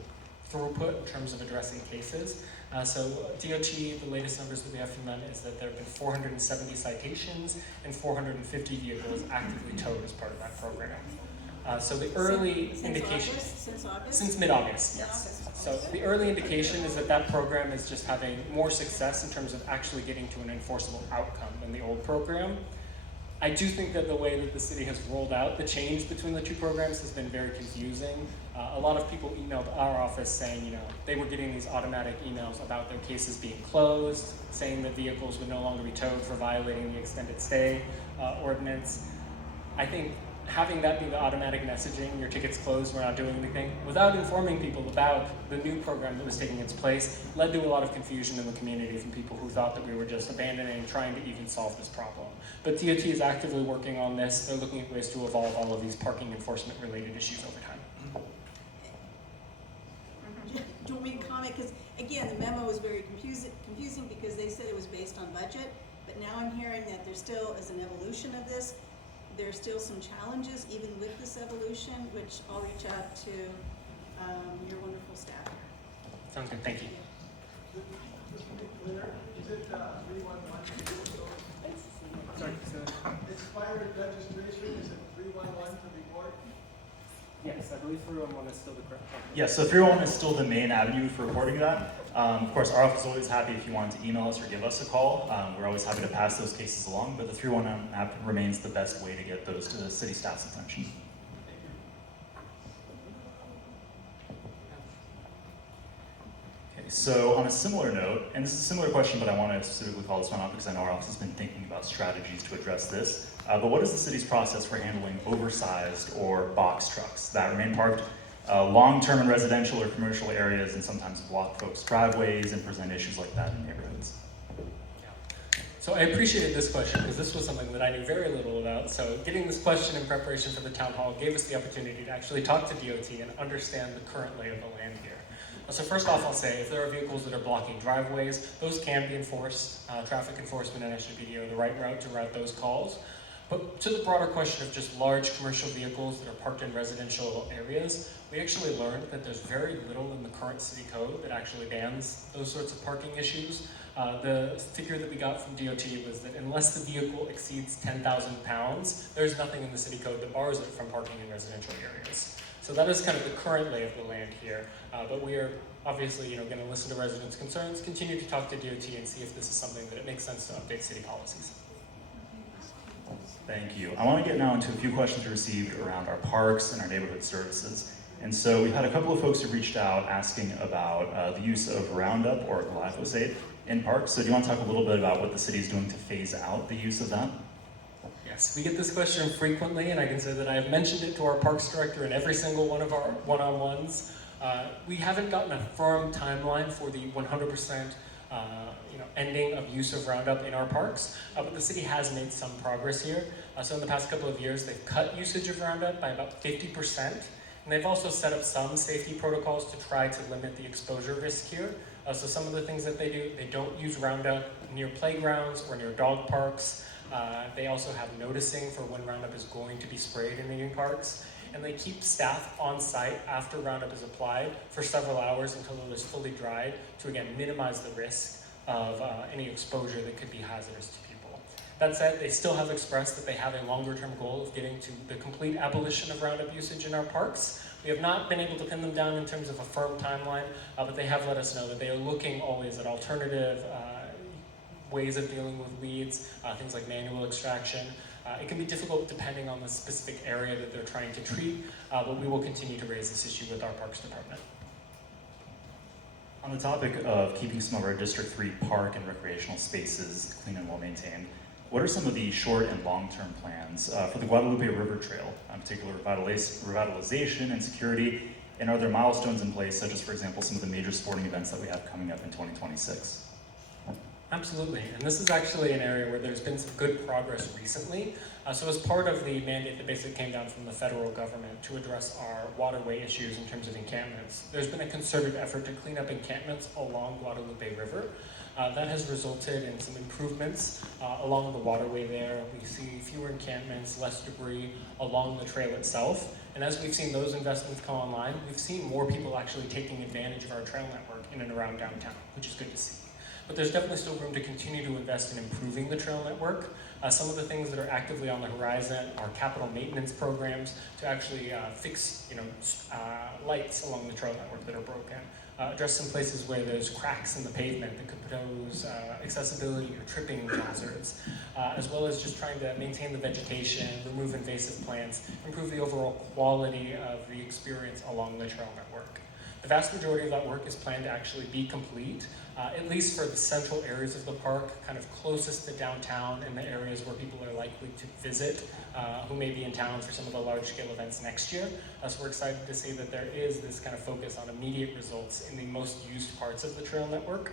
throughput in terms of addressing cases. So DOT, the latest numbers that we have from them is that there have been 470 citations and 450 vehicles actively towed as part of that program. So the early indication, Since August? since mid-August, yes. So the early indication is that that program is just having more success in terms of actually getting to an enforceable outcome than the old program. I do think that the way that the city has rolled out the change between the two programs has been very confusing. A lot of people emailed our office saying, you know, they were getting these automatic emails about their cases being closed, saying that vehicles would no longer be towed for violating the extended stay ordinance. I think having that be the automatic messaging, your ticket's closed, we're not doing anything, without informing people about the new program that was taking its place, led to a lot of confusion in the community from people who thought that we were just abandoning trying to even solve this problem. But DOT is actively working on this. They're looking at ways to evolve all of these parking enforcement related issues over time. Do you want me to comment? Because again, the memo was very confusing because they said it was based on budget, but now I'm hearing that there still is an evolution of this. There are still some challenges even with this evolution, which I'll reach out to your wonderful staff. Sounds good, thank you. Is it 311? Sorry, Expired registration, is it 311 to report? yes, I believe 311 is still the correct one. Yeah, so 301 is still the main avenue for reporting that. Of course, our office is always happy if you want to email us or give us a call. We're always happy to pass those cases along, but the 311 app remains the best way to get those to the city staff's attention. Okay, so on a similar note, and this is a similar question, but I want to specifically call this one out because I know our office has been thinking about strategies to address this. But what is the city's process for handling oversized or box trucks that remain parked long-term in residential or commercial areas and sometimes block folks' driveways and present issues like that in neighborhoods? So I appreciated this question because this was something that I knew very little about. So getting this question in preparation for the town hall gave us the opportunity to actually talk to DOT and understand the current lay of the land here. So first off, I'll say if there are vehicles that are blocking driveways, those can be enforced. Traffic enforcement and SUPD are the right route to route those calls. But to the broader question of just large commercial vehicles that are parked in residential areas, we actually learned that there's very little in the current city code that actually bans those sorts of parking issues. The figure that we got from DOT was that unless the vehicle exceeds 10,000 pounds, there's nothing in the city code that bars it from parking in residential areas. So that is kind of the current lay of the land here. But we are obviously, going to listen to residents' concerns, continue to talk to DOT, and see if this is something that it makes sense to update city policies. Thank you. I want to get now into a few questions we received around our parks and our neighborhood services. And so we've had a couple of folks who reached out asking about the use of Roundup or glyphosate in parks. So do you want to talk a little bit about what the city is doing to phase out the use of that? Yes, we get this question frequently, and I can say that I have mentioned it to our parks director in every single one of our one-on-ones. We haven't gotten a firm timeline for the 100% ending of use of Roundup in our parks, but the city has made some progress here. So in the past couple of years, they've cut usage of Roundup by about 50%, and they've also set up some safety protocols to try to limit the exposure risk here. So some of the things that they do, they don't use Roundup near playgrounds or near dog parks. They also have noticing for when Roundup is going to be sprayed in the parks. And they keep staff on site after Roundup is applied for several hours until it is fully dried to, again, minimize the risk of any exposure that could be hazardous to people. That said, they still have expressed that they have a longer-term goal of getting to the complete abolition of Roundup usage in our parks. We have not been able to pin them down in terms of a firm timeline, but they have let us know that they are looking always at alternative ways of dealing with weeds, things like manual extraction. It can be difficult depending on the specific area that they're trying to treat, but we will continue to raise this issue with our Parks Department. On the topic of keeping some of our District 3 park and recreational spaces clean and well maintained, what are some of the short and long-term plans for the Guadalupe River Trail, in particular revitalization and security, and are there milestones in place, such as, for example, some of the major sporting events that we have coming up in 2026? Absolutely, and this is actually an area where there's been some good progress recently. So as part of the mandate that basically came down from the federal government to address our waterway issues in terms of encampments, there's been a concerted effort to clean up encampments along Guadalupe River. That has resulted in some improvements along the waterway there. We see fewer encampments, less debris along the trail itself, And as we've seen those investments come online, we've seen more people actually taking advantage of our trail network in and around downtown, which is good to see. But there's definitely still room to continue to invest in improving the trail network. Some of the things that are actively on the horizon are capital maintenance programs to actually fix lights along the trail network that are broken. Address some places where there's cracks in the pavement that could pose accessibility or tripping hazards, as well as just trying to maintain the vegetation, remove invasive plants, improve the overall quality of the experience along the trail network. The vast majority of that work is planned to actually be complete, at least for the central areas of the park, kind of closest to downtown and the areas where people are likely to visit, who may be in town for some of the large-scale events next year. So we're excited to see that there is this kind of focus on immediate results in the most used parts of the trail network.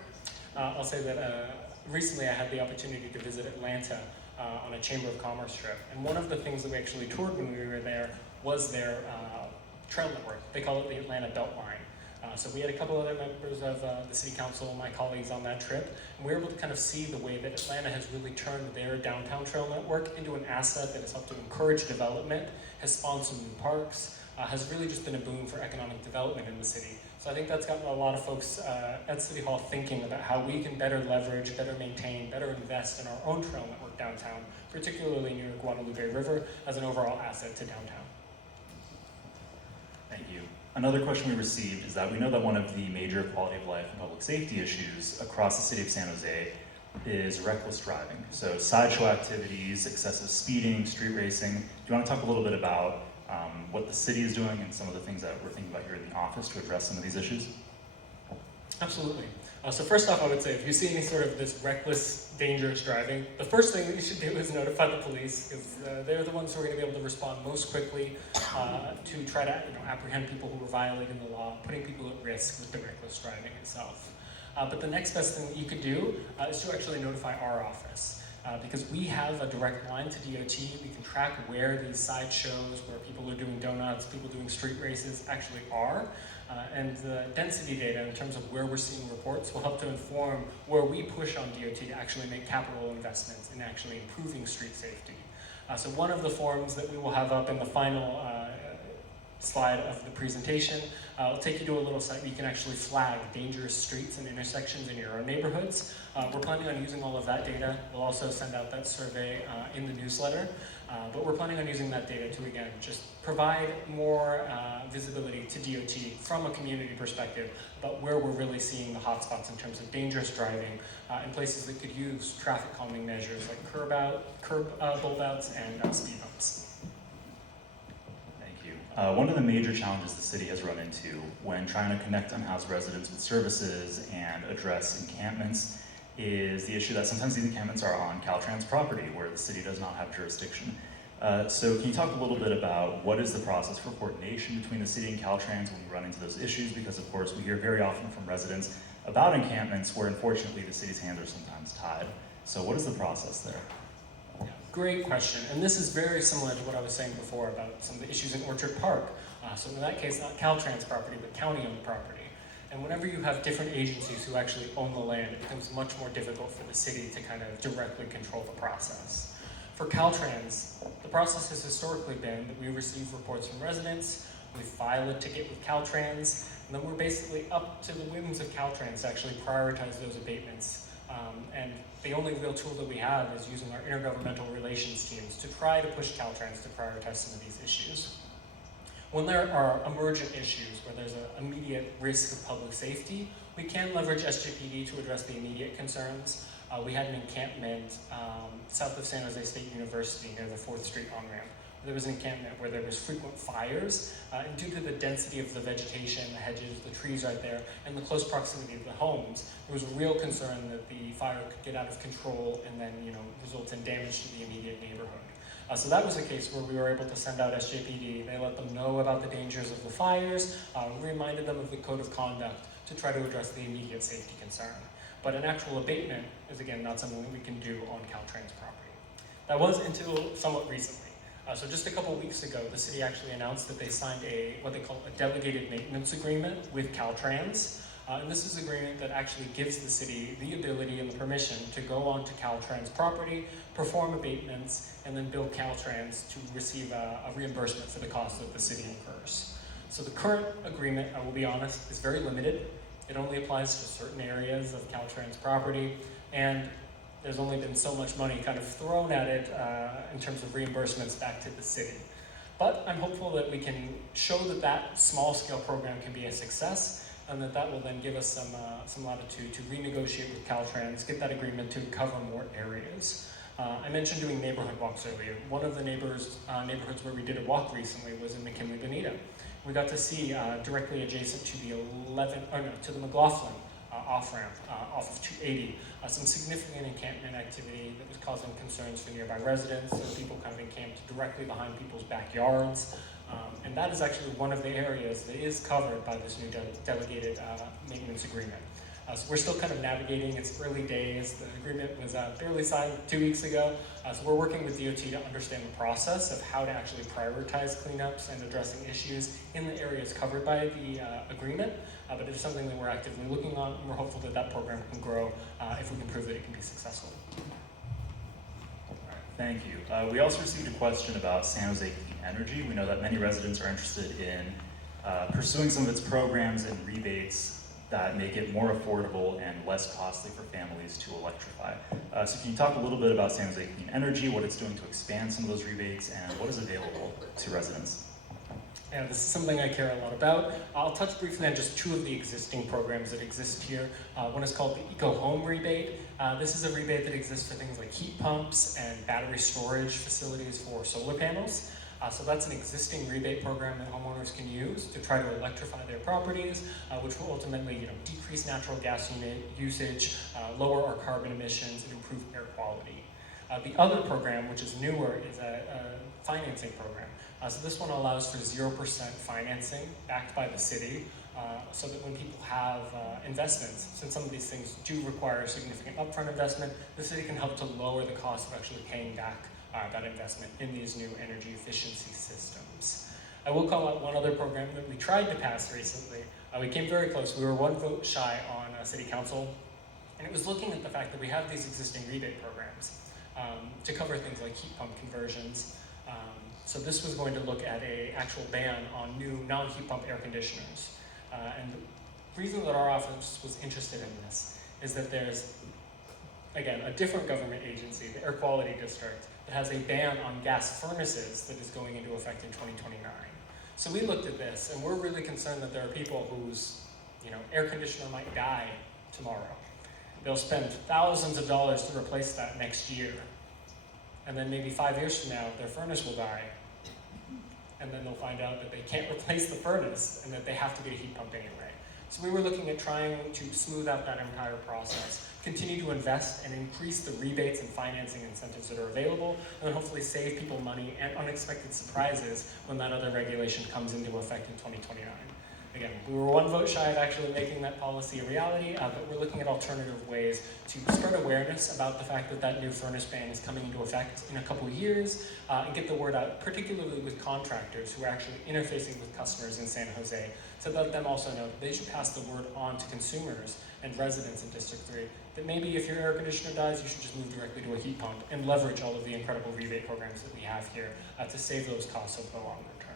I'll say that recently I had the opportunity to visit Atlanta on a Chamber of Commerce trip, and one of the things that we actually toured when we were there was their trail network. They call it the Atlanta Beltline. So we had a couple other members of the city council, my colleagues on that trip, and we were able to kind of see the way that Atlanta has really turned their downtown trail network into an asset that has helped to encourage development, has spawned some new parks, has really just been a boon for economic development in the city. So I think that's gotten a lot of folks at City Hall thinking about how we can better leverage, better maintain, better invest in our own trail network downtown, particularly near Guadalupe River, as an overall asset to downtown. Thank you. Another question we received is that we know that one of the major quality of life and public safety issues across the city of San Jose is reckless driving. So sideshow activities, excessive speeding, street racing. Do you want to talk a little bit about what the city is doing and some of the things that we're thinking about here in the office to address some of these issues? Absolutely. So first off, I would say if you see any sort of this reckless, dangerous driving, the first thing that you should do is notify the police, because they're the ones who are going to be able to respond most quickly to try to apprehend people who are violating the law, putting people at risk with the reckless driving itself. But the next best thing that you could do is to actually notify our office. Because we have a direct line to DOT, we can track where these sideshows, where people are doing donuts, people doing street races actually are. And the density data in terms of where we're seeing reports will help to inform where we push on DOT to actually make capital investments in actually improving street safety. So one of the forms that we will have up in the final slide of the presentation will take you to a little site where you can actually flag dangerous streets and intersections in your own neighborhoods. We're planning on using all of that data. We'll also send out that survey in the newsletter. But we're planning on using that data to, again, just provide more visibility to DOT from a community perspective about where we're really seeing the hotspots in terms of dangerous driving in places that could use traffic calming measures like curb bulb outs and speed bumps. Thank you. One of the major challenges the city has run into when trying to connect unhoused residents with services and address encampments is the issue that sometimes these encampments are on Caltrans property where the city does not have jurisdiction. So can you talk a little bit about what is the process for coordination between the city and Caltrans when you run into those issues? Because of course we hear very often from residents about encampments where unfortunately the city's hands are sometimes tied. So what is the process there? Yeah, great question. And this is very similar to what I was saying before about some of the issues in Orchard Park. So in that case, not Caltrans property, but county-owned property. And whenever you have different agencies who actually own the land, it becomes much more difficult for the city to kind of directly control the process. For Caltrans, the process has historically been that we receive reports from residents, we file a ticket with Caltrans, and then we're basically up to the whims of Caltrans to actually prioritize those abatements. And the only real tool that we have is using our intergovernmental relations teams to try to push Caltrans to prioritize some of these issues. When there are emergent issues where there's an immediate risk of public safety, we can leverage SJPD to address the immediate concerns. We had an encampment south of San Jose State University near the 4th Street on-ramp. There was an encampment where there was frequent fires, and due to the density of the vegetation, the hedges, the trees right there, and the close proximity of the homes, there was a real concern that the fire could get out of control and then, result in damage to the immediate neighborhood. So that was a case where we were able to send out SJPD. They let them know about the dangers of the fires, reminded them of the code of conduct to try to address the immediate safety concern. But an actual abatement is, again, not something that we can do on Caltrans property. That was until somewhat recently. So just a couple weeks ago, the city actually announced that they signed what they call a delegated maintenance agreement with Caltrans. And this is an agreement that actually gives the city the ability and the permission to go onto Caltrans property, perform abatements, and then bill Caltrans to receive a reimbursement for the cost that the city incurs. So the current agreement, I will be honest, is very limited. It only applies to certain areas of Caltrans property, and there's only been so much money kind of thrown at it in terms of reimbursements back to the city. But I'm hopeful that we can show that that small-scale program can be a success, and that will then give us some latitude to renegotiate with Caltrans, get that agreement to cover more areas. I mentioned doing neighborhood walks earlier. One of the neighborhoods where we did a walk recently was in McKinley Bonita. We got to see directly adjacent to the McLaughlin off-ramp off of 280, some significant encampment activity that was causing concerns for nearby residents. There were people kind of encamped directly behind people's backyards. And that is actually one of the areas that is covered by this new delegated maintenance agreement. So we're still kind of navigating, it's early days. The agreement was barely signed 2 weeks ago. So we're working with DOT to understand the process of how to actually prioritize cleanups and addressing issues in the areas covered by the agreement. But it's something that we're actively looking on, and we're hopeful that that program can grow if we can prove that it can be successful. Thank you. We also received a question about San Jose Clean Energy. We know that many residents are interested in pursuing some of its programs and rebates that make it more affordable and less costly for families to electrify. So can you talk a little bit about San Jose Clean Energy, what it's doing to expand some of those rebates, and what is available to residents? Yeah, this is something I care a lot about. I'll touch briefly on just two of the existing programs that exist here. One is called the Eco Home Rebate. This is a rebate that exists for things like heat pumps and battery storage facilities for solar panels. So that's an existing rebate program that homeowners can use to try to electrify their properties, which will ultimately decrease natural gas unit usage, lower our carbon emissions, and improve air quality. The other program, which is newer, is a financing program. So this one allows for 0% financing backed by the city, so that when people have investments, since some of these things do require significant upfront investment, the city can help to lower the cost of actually paying back that investment in these new energy efficiency systems. I will call out one other program that we tried to pass recently. We came very close. We were one vote shy on city council, and it was looking at the fact that we have these existing rebate programs to cover things like heat pump conversions. So this was going to look at an actual ban on new non-heat pump air conditioners. And the reason that our office was interested in this is that there's, again, a different government agency, the Air Quality District, that has a ban on gas furnaces that is going into effect in 2029. So we looked at this, and we're really concerned that there are people whose air conditioner might die tomorrow. They'll spend thousands of dollars to replace that next year. And then maybe 5 years from now, their furnace will die. And then they'll find out that they can't replace the furnace and that they have to get a heat pump anyway. So we were looking at trying to smooth out that entire process, continue to invest and increase the rebates and financing incentives that are available, and then hopefully save people money and unexpected surprises when that other regulation comes into effect in 2029. Again, we were one vote shy of actually making that policy a reality, but we're looking at alternative ways to spread awareness about the fact that that new furnace ban is coming into effect in a couple years, and get the word out, particularly with contractors who are actually interfacing with customers in San Jose, to let them also know that they should pass the word on to consumers and residents in District 3, that maybe if your air conditioner dies, you should just move directly to a heat pump and leverage all of the incredible rebate programs that we have here to save those costs over the longer term.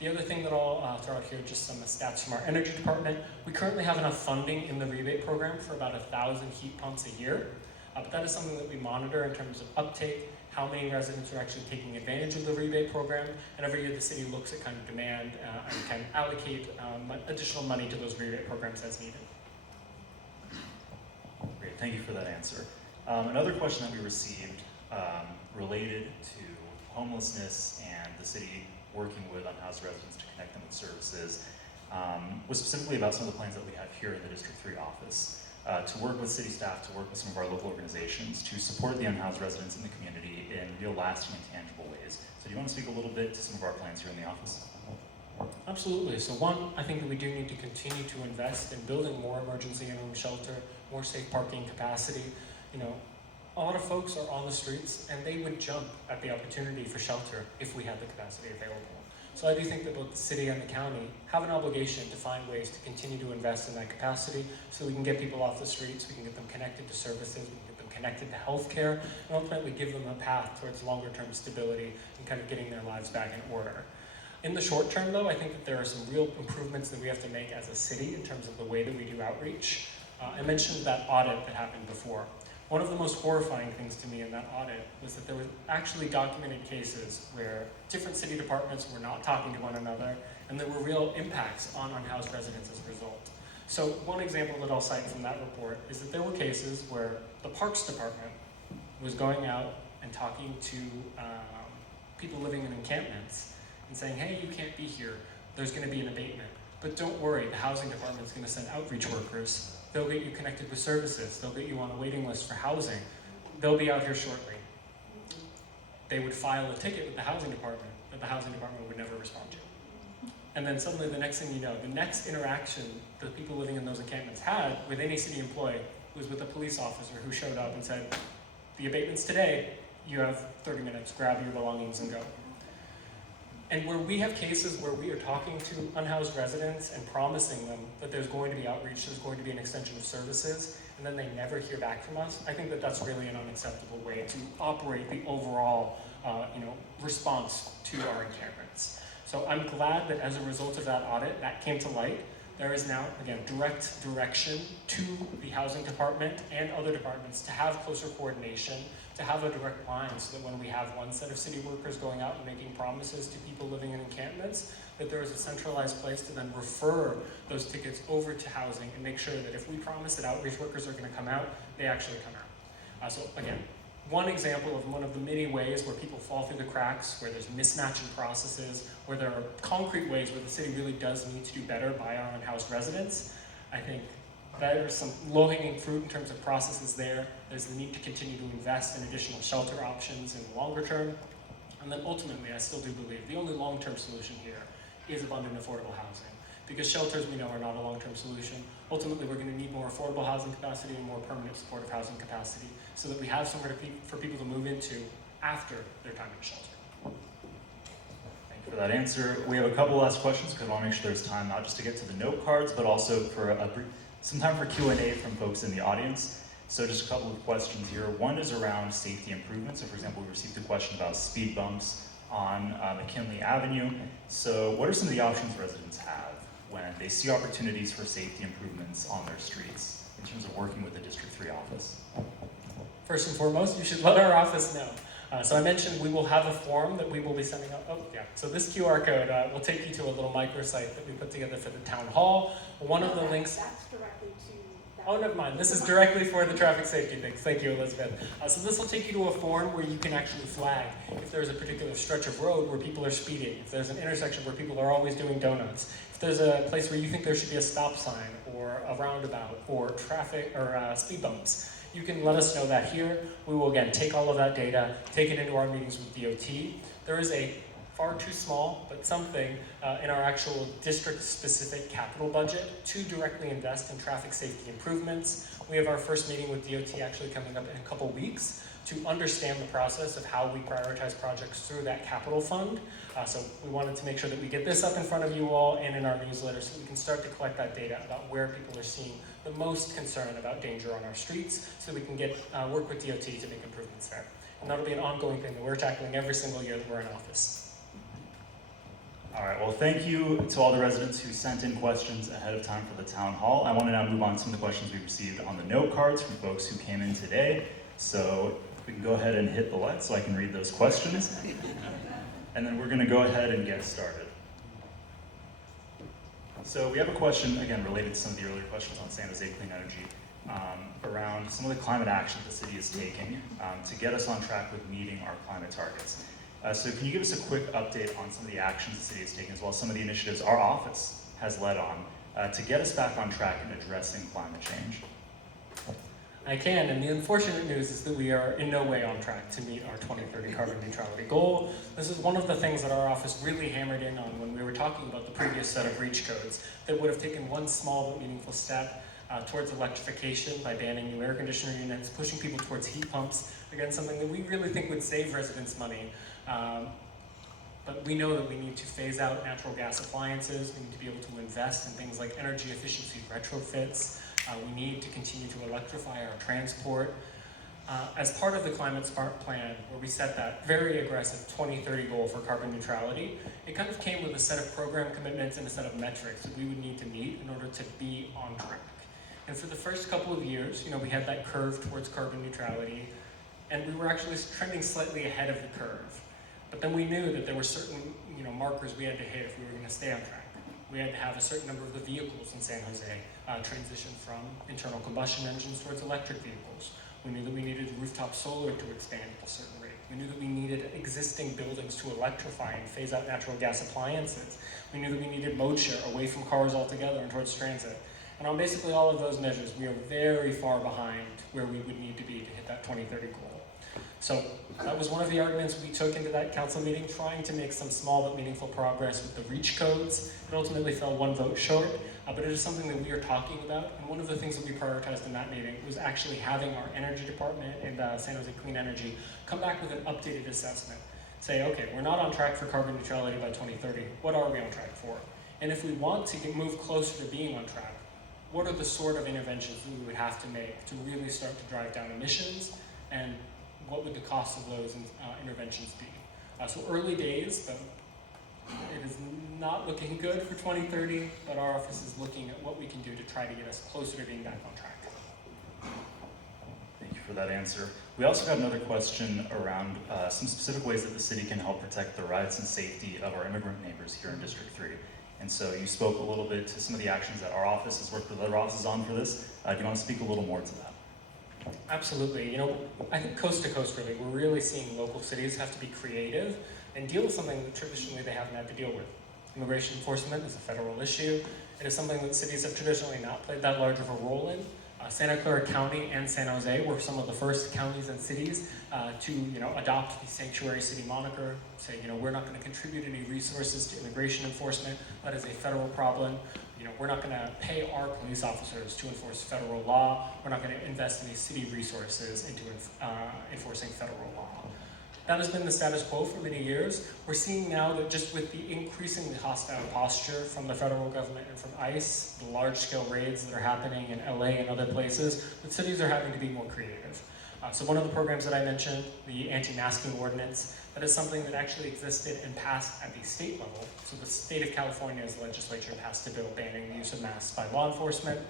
The other thing that I'll throw out here, just some stats from our energy department. We currently have enough funding in the rebate program for about 1,000 heat pumps a year. But that is something that we monitor in terms of uptake, how many residents are actually taking advantage of the rebate program, and every year the city looks at kind of demand and can allocate additional money to those rebate programs as needed. Great, thank you for that answer. Another question that we received related to homelessness and the city working with unhoused residents to connect them with services was specifically about some of the plans that we have here in the District 3 office to work with city staff, to work with some of our local organizations, to support the unhoused residents in the community in real lasting and tangible ways. So do you want to speak a little bit to some of our plans here in the office? Absolutely. So one, I think that we do need to continue to invest in building more emergency interim shelter, more safe parking capacity. A lot of folks are on the streets and they would jump at the opportunity for shelter if we had the capacity available. So I do think that both the city and the county have an obligation to find ways to continue to invest in that capacity so we can get people off the streets, we can get them connected to services, we can get them connected to healthcare, and ultimately give them a path towards longer-term stability and kind of getting their lives back in order. In the short term, though, I think that there are some real improvements that we have to make as a city in terms of the way that we do outreach. I mentioned that audit that happened before. One of the most horrifying things to me in that audit was that there were actually documented cases where different city departments were not talking to one another, and there were real impacts on unhoused residents as a result. So one example that I'll cite from that report is that there were cases where the Parks Department was going out and talking to people living in encampments and saying, hey, you can't be here, there's gonna be an abatement. But don't worry, the housing department's gonna send outreach workers. They'll get you connected with services, they'll get you on a waiting list for housing. They'll be out here shortly. They would file a ticket with the housing department that the housing department would never respond to. And then suddenly the next thing you know, the next interaction the people living in those encampments had with any city employee was with a police officer who showed up and said, the abatement's today, you have 30 minutes, grab your belongings and go. And where we have cases where we are talking to unhoused residents and promising them that there's going to be outreach, there's going to be an extension of services, and then they never hear back from us, I think that that's really an unacceptable way to operate the overall response to our encampments. So I'm glad that as a result of that audit, that came to light. There is now, again, direct direction to the housing department and other departments to have closer coordination, to have a direct line so that when we have one set of city workers going out and making promises to people living in encampments, that there is a centralized place to then refer those tickets over to housing and make sure that if we promise that outreach workers are going to come out, they actually come out. So again, one example of one of the many ways where people fall through the cracks, where there's mismatch in processes, where there are concrete ways where the city really does need to do better by our unhoused residents. I think there's some low-hanging fruit in terms of processes there. There's the need to continue to invest in additional shelter options in the longer term. And then ultimately, I still do believe the only long-term solution here is abundant affordable housing. Because shelters, we know, are not a long-term solution. Ultimately, we're going to need more affordable housing capacity and more permanent supportive housing capacity so that we have somewhere for people to move into after their time in shelter. Thank you for that answer. We have a couple last questions because I want to make sure there's time not just to get to the note cards, but also for some time for Q&A from folks in the audience. So just a couple of questions here. One is around safety improvements. So for example, we received a question about speed bumps on McKinley Avenue. So what are some of the options residents have when they see opportunities for safety improvements on their streets in terms of working with the District 3 office? First and foremost, you should let our office know. So I mentioned we will have a form that we will be sending out. Oh, yeah. So this QR code will take you to a little microsite that we put together for the town hall. One of the links. That's directly to that. Oh, never mind. This is directly for the traffic safety things. Thank you, Elizabeth. So this will take you to a form where you can actually flag if there's a particular stretch of road where people are speeding, if there's an intersection where people are always doing donuts, if there's a place where you think there should be a stop sign or a roundabout or traffic or speed bumps. You can let us know that here. We will again take all of that data, take it into our meetings with DOT. There is a far too small, but something in our actual district-specific capital budget to directly invest in traffic safety improvements. We have our first meeting with DOT actually coming up in a couple weeks to understand the process of how we prioritize projects through that capital fund. So we wanted to make sure that we get this up in front of you all and in our newsletter so we can start to collect that data about where people are seeing the most concern about danger on our streets so we can get work with DOT to make improvements there. And that'll be an ongoing thing that we're tackling every single year that we're in office. All right, well, thank you to all the residents who sent in questions ahead of time for the town hall. I want to now move on to some of the questions we received on the note cards from folks who came in today. So we can go ahead and hit the let so I can read those questions. And then we're going to go ahead and get started. So we have a question, again, related to some of the earlier questions on San Jose Clean Energy, around some of the climate action the city is taking to get us on track with meeting our climate targets. So can you give us a quick update on some of the actions the city is taking, as well as some of the initiatives our office has led on to get us back on track in addressing climate change? I can, and the unfortunate news is that we are in no way on track to meet our 2030 carbon neutrality goal. This is one of the things that our office really hammered in on when we were talking about the previous set of REACH codes that would have taken one small but meaningful step towards electrification by banning new air conditioner units, pushing people towards heat pumps, again, something that we really think would save residents money. But we know that we need to phase out natural gas appliances. We need to be able to invest in things like energy efficiency retrofits. We need to continue to electrify our transport. As part of the Climate Smart Plan, where we set that very aggressive 2030 goal for carbon neutrality, it kind of came with a set of program commitments and a set of metrics that we would need to meet in order to be on track. And for the first couple of years, we had that curve towards carbon neutrality, and we were actually trending slightly ahead of the curve. But then we knew that there were certain markers we had to hit if we were going to stay on track. We had to have a certain number of the vehicles in San Jose transition from internal combustion engines towards electric vehicles. We knew that we needed rooftop solar to expand at a certain rate. We knew that we needed existing buildings to electrify and phase out natural gas appliances. We knew that we needed mode share away from cars altogether and towards transit. And on basically all of those measures, we are very far behind where we would need to be to hit that 2030 goal. So that was one of the arguments we took into that council meeting, trying to make some small but meaningful progress with the REACH codes. It ultimately fell one vote short, but it is something that we are talking about. And one of the things that we prioritized in that meeting was actually having our energy department and San Jose Clean Energy come back with an updated assessment. Say, okay, we're not on track for carbon neutrality by 2030. What are we on track for? And if we want to move closer to being on track, what are the sort of interventions that we would have to make to really start to drive down emissions, and what would the cost of those interventions be? So early days, but it is not looking good for 2030, but our office is looking at what we can do to try to get us closer to being back on track. Thank you for that answer. We also got another question around some specific ways that the city can help protect the rights and safety of our immigrant neighbors here in District 3. And so you spoke a little bit to some of the actions that our office has worked with other offices on for this. Do you want to speak a little more to that? Absolutely. I think coast to coast, really, we're really seeing local cities have to be creative and deal with something that traditionally they haven't had to deal with. Immigration enforcement is a federal issue. It is something that cities have traditionally not played that large of a role in. Santa Clara County and San Jose were some of the first counties and cities to adopt the sanctuary city moniker, say, we're not going to contribute any resources to immigration enforcement. That is a federal problem. We're not going to pay our police officers to enforce federal law. We're not going to invest any city resources into enforcing federal law. That has been the status quo for many years. We're seeing now that just with the increasingly hostile posture from the federal government and from ICE, the large-scale raids that are happening in LA and other places, that cities are having to be more creative. So one of the programs that I mentioned, the anti-masking ordinance, that is something that actually existed and passed at the state level. So the state of California's legislature passed a bill banning the use of masks by law enforcement.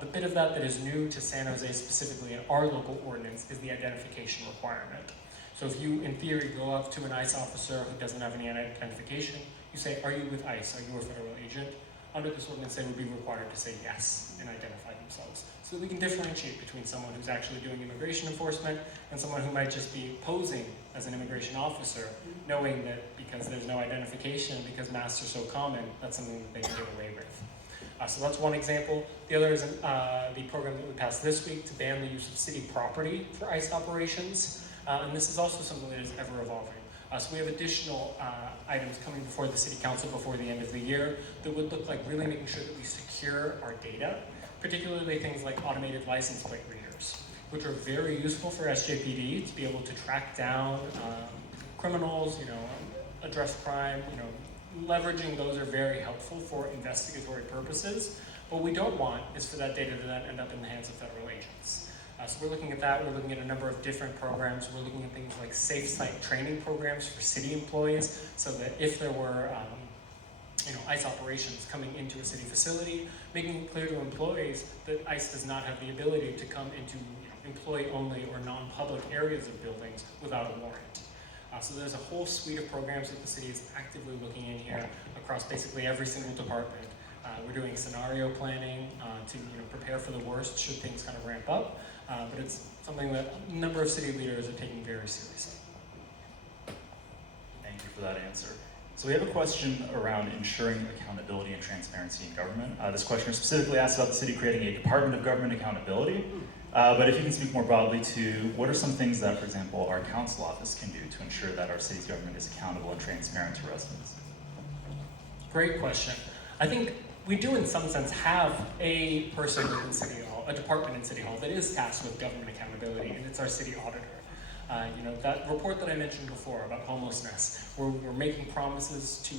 The bit of that is new to San Jose specifically in our local ordinance is the identification requirement. So if you, in theory, go up to an ICE officer who doesn't have any identification, you say, are you with ICE? Are you a federal agent? Under this ordinance, they would be required to say yes and identify themselves. So we can differentiate between someone who's actually doing immigration enforcement and someone who might just be posing as an immigration officer, knowing that because there's no identification, because masks are so common, that's something that they can get away with. So that's one example. The other is the program that we passed this week to ban the use of city property for ICE operations. And this is also something that is ever evolving. So we have additional items coming before the City Council before the end of the year that would look like really making sure that we secure our data, particularly things like automated license plate readers, which are very useful for SJPD to be able to track down criminals, address crime, leveraging those are very helpful for investigatory purposes. What we don't want is for that data to then end up in the hands of federal agents. So we're looking at that. We're looking at a number of different programs. We're looking at things like safe site training programs for city employees, so that if there were ICE operations coming into a city facility, making it clear to employees that ICE does not have the ability to come into employee-only or non-public areas of buildings without a warrant. So there's a whole suite of programs that the city is actively looking in here across basically every single department. We're doing scenario planning to prepare for the worst should things kind of ramp up, but it's something that a number of city leaders are taking very seriously. Thank you for that answer. So we have a question around ensuring accountability and transparency in government. This question specifically asks about the city creating a Department of Government Accountability. But if you can speak more broadly to what are some things that, for example, our council office can do to ensure that our city's government is accountable and transparent to residents? Great question. I think we do in some sense have a person in City Hall, a department in City Hall that is tasked with government accountability, and it's our city auditor. That report that I mentioned before about homelessness, where we're making promises to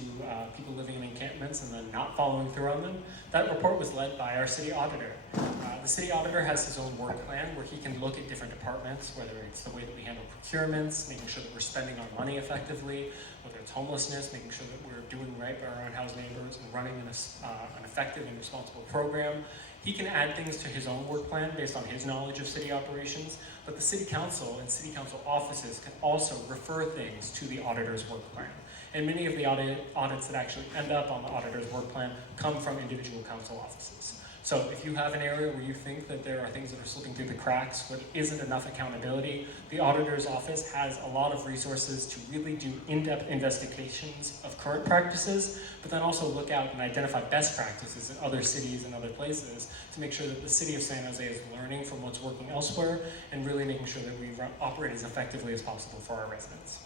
people living in encampments and then not following through on them, that report was led by our city auditor. The city auditor has his own work plan where he can look at different departments, whether it's the way that we handle procurements, making sure that we're spending our money effectively, whether it's homelessness, making sure that we're doing right by our unhoused neighbors and running an effective and responsible program. He can add things to his own work plan based on his knowledge of city operations, but the city council and city council offices can also refer things to the auditor's work plan. And many of the audits that actually end up on the auditor's work plan come from individual council offices. So if you have an area where you think that there are things that are slipping through the cracks, where there isn't enough accountability, the auditor's office has a lot of resources to really do in-depth investigations of current practices, but then also look out and identify best practices in other cities and other places to make sure that the city of San Jose is learning from what's working elsewhere and really making sure that we operate as effectively as possible for our residents.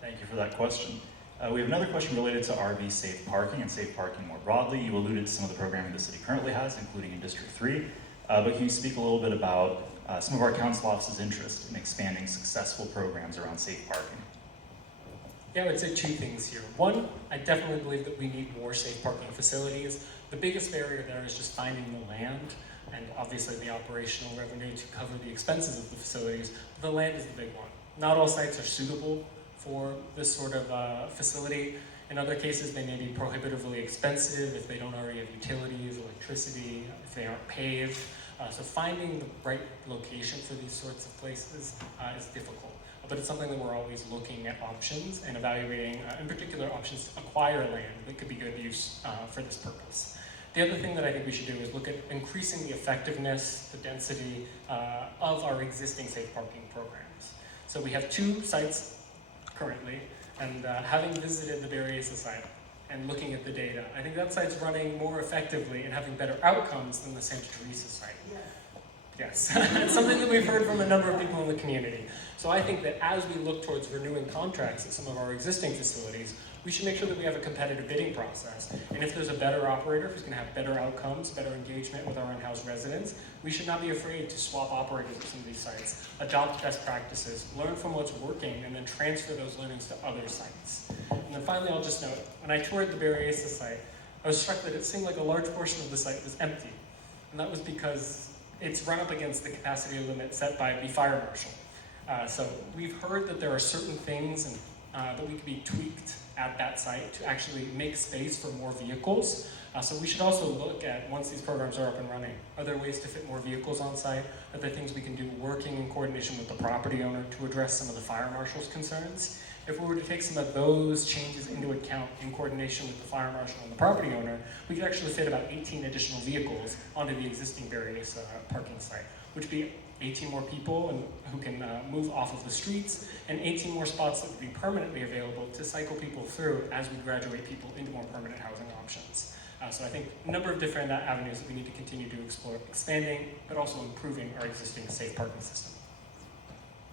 Thank you for that question. We have another question related to RV safe parking and safe parking more broadly. You alluded to some of the programming the city currently has, including in District 3, but can you speak a little bit about some of our council offices' interest in expanding successful programs around safe parking? Yeah, I would say two things here. One, I definitely believe that we need more safe parking facilities. The biggest barrier there is just finding the land and obviously the operational revenue to cover the expenses of the facilities. The land is the big one. Not all sites are suitable for this sort of facility. In other cases, they may be prohibitively expensive if they don't already have utilities, electricity, if they aren't paved. So finding the right location for these sorts of places is difficult. But it's something that we're always looking at options and evaluating, in particular, options to acquire land that could be good use for this purpose. The other thing that I think we should do is look at increasing the effectiveness, the density of our existing safe parking programs. So we have 2 sites currently, and having visited the Berryessa site and looking at the data, I think that site's running more effectively and having better outcomes than the Santa Teresa site. Yes, it's something that we've heard from a number of people in the community. So I think that as we look towards renewing contracts at some of our existing facilities, we should make sure that we have a competitive bidding process. And if there's a better operator who's going to have better outcomes, better engagement with our in-house residents, we should not be afraid to swap operators at some of these sites, adopt best practices, learn from what's working, and then transfer those learnings to other sites. And then finally, I'll just note, when I toured the Berryessa site, I was struck that it seemed like a large portion of the site was empty. And that was because it's run up against the capacity limit set by the fire marshal. So we've heard that there are certain things that we could be tweaked at that site to actually make space for more vehicles. So we should also look at, once these programs are up and running, are there ways to fit more vehicles on site? Are there things we can do working in coordination with the property owner to address some of the fire marshal's concerns? If we were to take some of those changes into account in coordination with the fire marshal and the property owner, we could actually fit about 18 additional vehicles onto the existing Berryessa parking site, which would be 18 more people who can move off of the streets, and 18 more spots that would be permanently available to cycle people through as we graduate people into more permanent housing options. So I think a number of different avenues that we need to continue to explore, expanding, but also improving our existing safe parking system.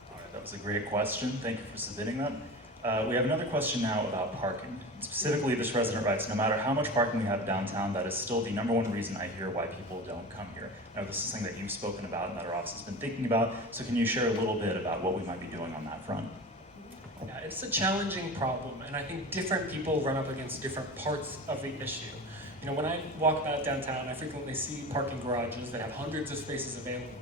All right, that was a great question. Thank you for submitting that. We have another question now about parking. Specifically, this resident writes, no matter how much parking we have downtown, that is still the #1 reason I hear why people don't come here. Now, this is something that you've spoken about and that our office has been thinking about, so can you share a little bit about what we might be doing on that front? Yeah, it's a challenging problem, and I think different people run up against different parts of the issue. You know, when I walk about downtown, I frequently see parking garages that have hundreds of spaces available.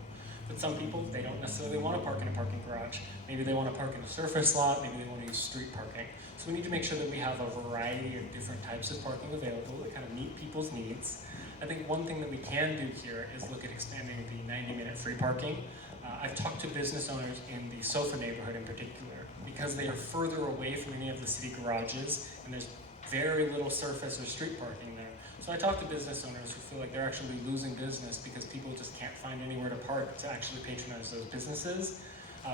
But some people, they don't necessarily want to park in a parking garage. Maybe they want to park in a surface lot, maybe they want to use street parking. So we need to make sure that we have a variety of different types of parking available that kind of meet people's needs. I think one thing that we can do here is look at expanding the 90-minute free parking. I've talked to business owners in the SoFA neighborhood in particular, because they are further away from any of the city garages, and there's very little surface or street parking there. So I talk to business owners who feel like they're actually losing business because people just can't find anywhere to park to actually patronize those businesses.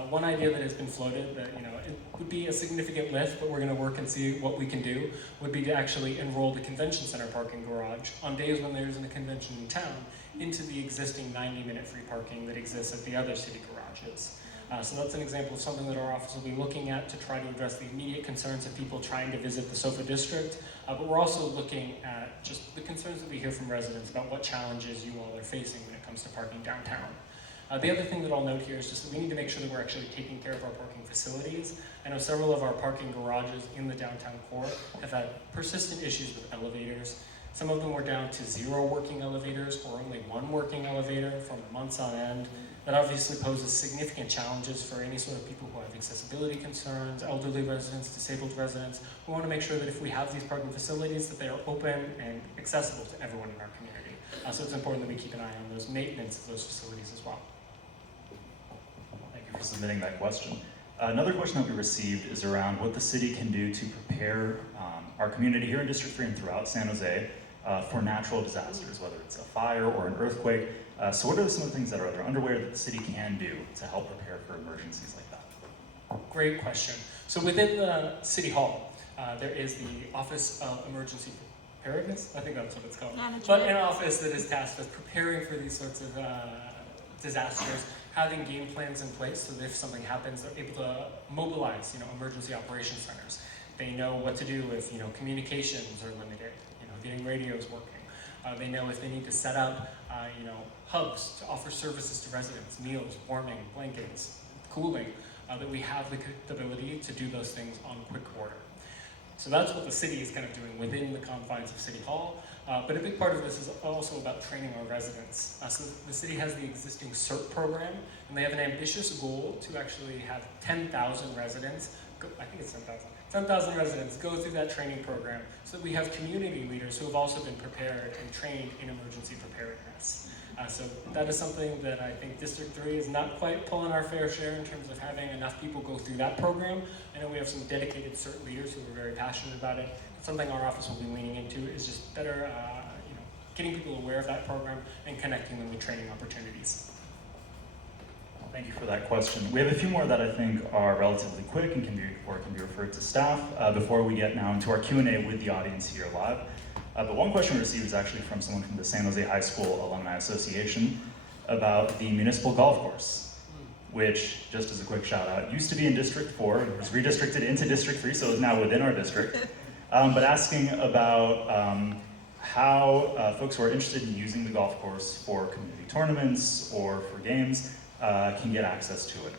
One idea that has been floated that, you know, it would be a significant lift, but we're going to work and see what we can do, would be to actually enroll the convention center parking garage on days when there isn't a convention in town into the existing 90-minute free parking that exists at the other city garages. So that's an example of something that our office will be looking at to try to address the immediate concerns of people trying to visit the SoFA district. But we're also looking at just the concerns that we hear from residents about what challenges you all are facing when it comes to parking downtown. The other thing that I'll note here is just that we need to make sure that we're actually taking care of our parking facilities. I know several of our parking garages in the downtown core have had persistent issues with elevators. Some of them were down to 0 working elevators or only 1 working elevator for months on end. That obviously poses significant challenges for any sort of people who have accessibility concerns, elderly residents, disabled residents. We want to make sure that if we have these parking facilities, that they are open and accessible to everyone in our community. So it's important that we keep an eye on those maintenance of those facilities as well. Thank you for submitting that question. Another question that we received is around what the city can do to prepare our community here in District 3 and throughout San Jose for natural disasters, whether it's a fire or an earthquake. So what are some of the things that are underway that the city can do to help prepare for emergencies like that? Great question. So within the City Hall, there is the Office of Emergency Preparedness. I think that's what it's called. Management. But an office that is tasked with preparing for these sorts of disasters, having game plans in place so that if something happens, they're able to mobilize, emergency operations centers. They know what to do if, communications are limited, getting radios working. They know if they need to set up, hubs to offer services to residents, meals, warming, blankets, cooling, that we have the ability to do those things on quick order. So that's what the city is kind of doing within the confines of City Hall. But a big part of this is also about training our residents. So the city has the existing CERT program, and they have an ambitious goal to actually have 10,000 residents, I think it's 10,000 residents go through that training program so that we have community leaders who have also been prepared and trained in emergency preparedness. So that is something that I think District 3 is not quite pulling our fair share in terms of having enough people go through that program. I know we have some dedicated CERT leaders who are very passionate about it. Something our office will be leaning into is just better getting people aware of that program and connecting them with training opportunities. Thank you for that question. We have a few more that I think are relatively quick and can be referred to staff before we get now into our Q&A with the audience here live. But one question we received is actually from someone from the San Jose High School Alumni Association about the municipal golf course, which, just as a quick shout out, used to be in District 4 and was redistricted into District 3, so it's now within our district. But asking about how folks who are interested in using the golf course for community tournaments or for games can get access to it.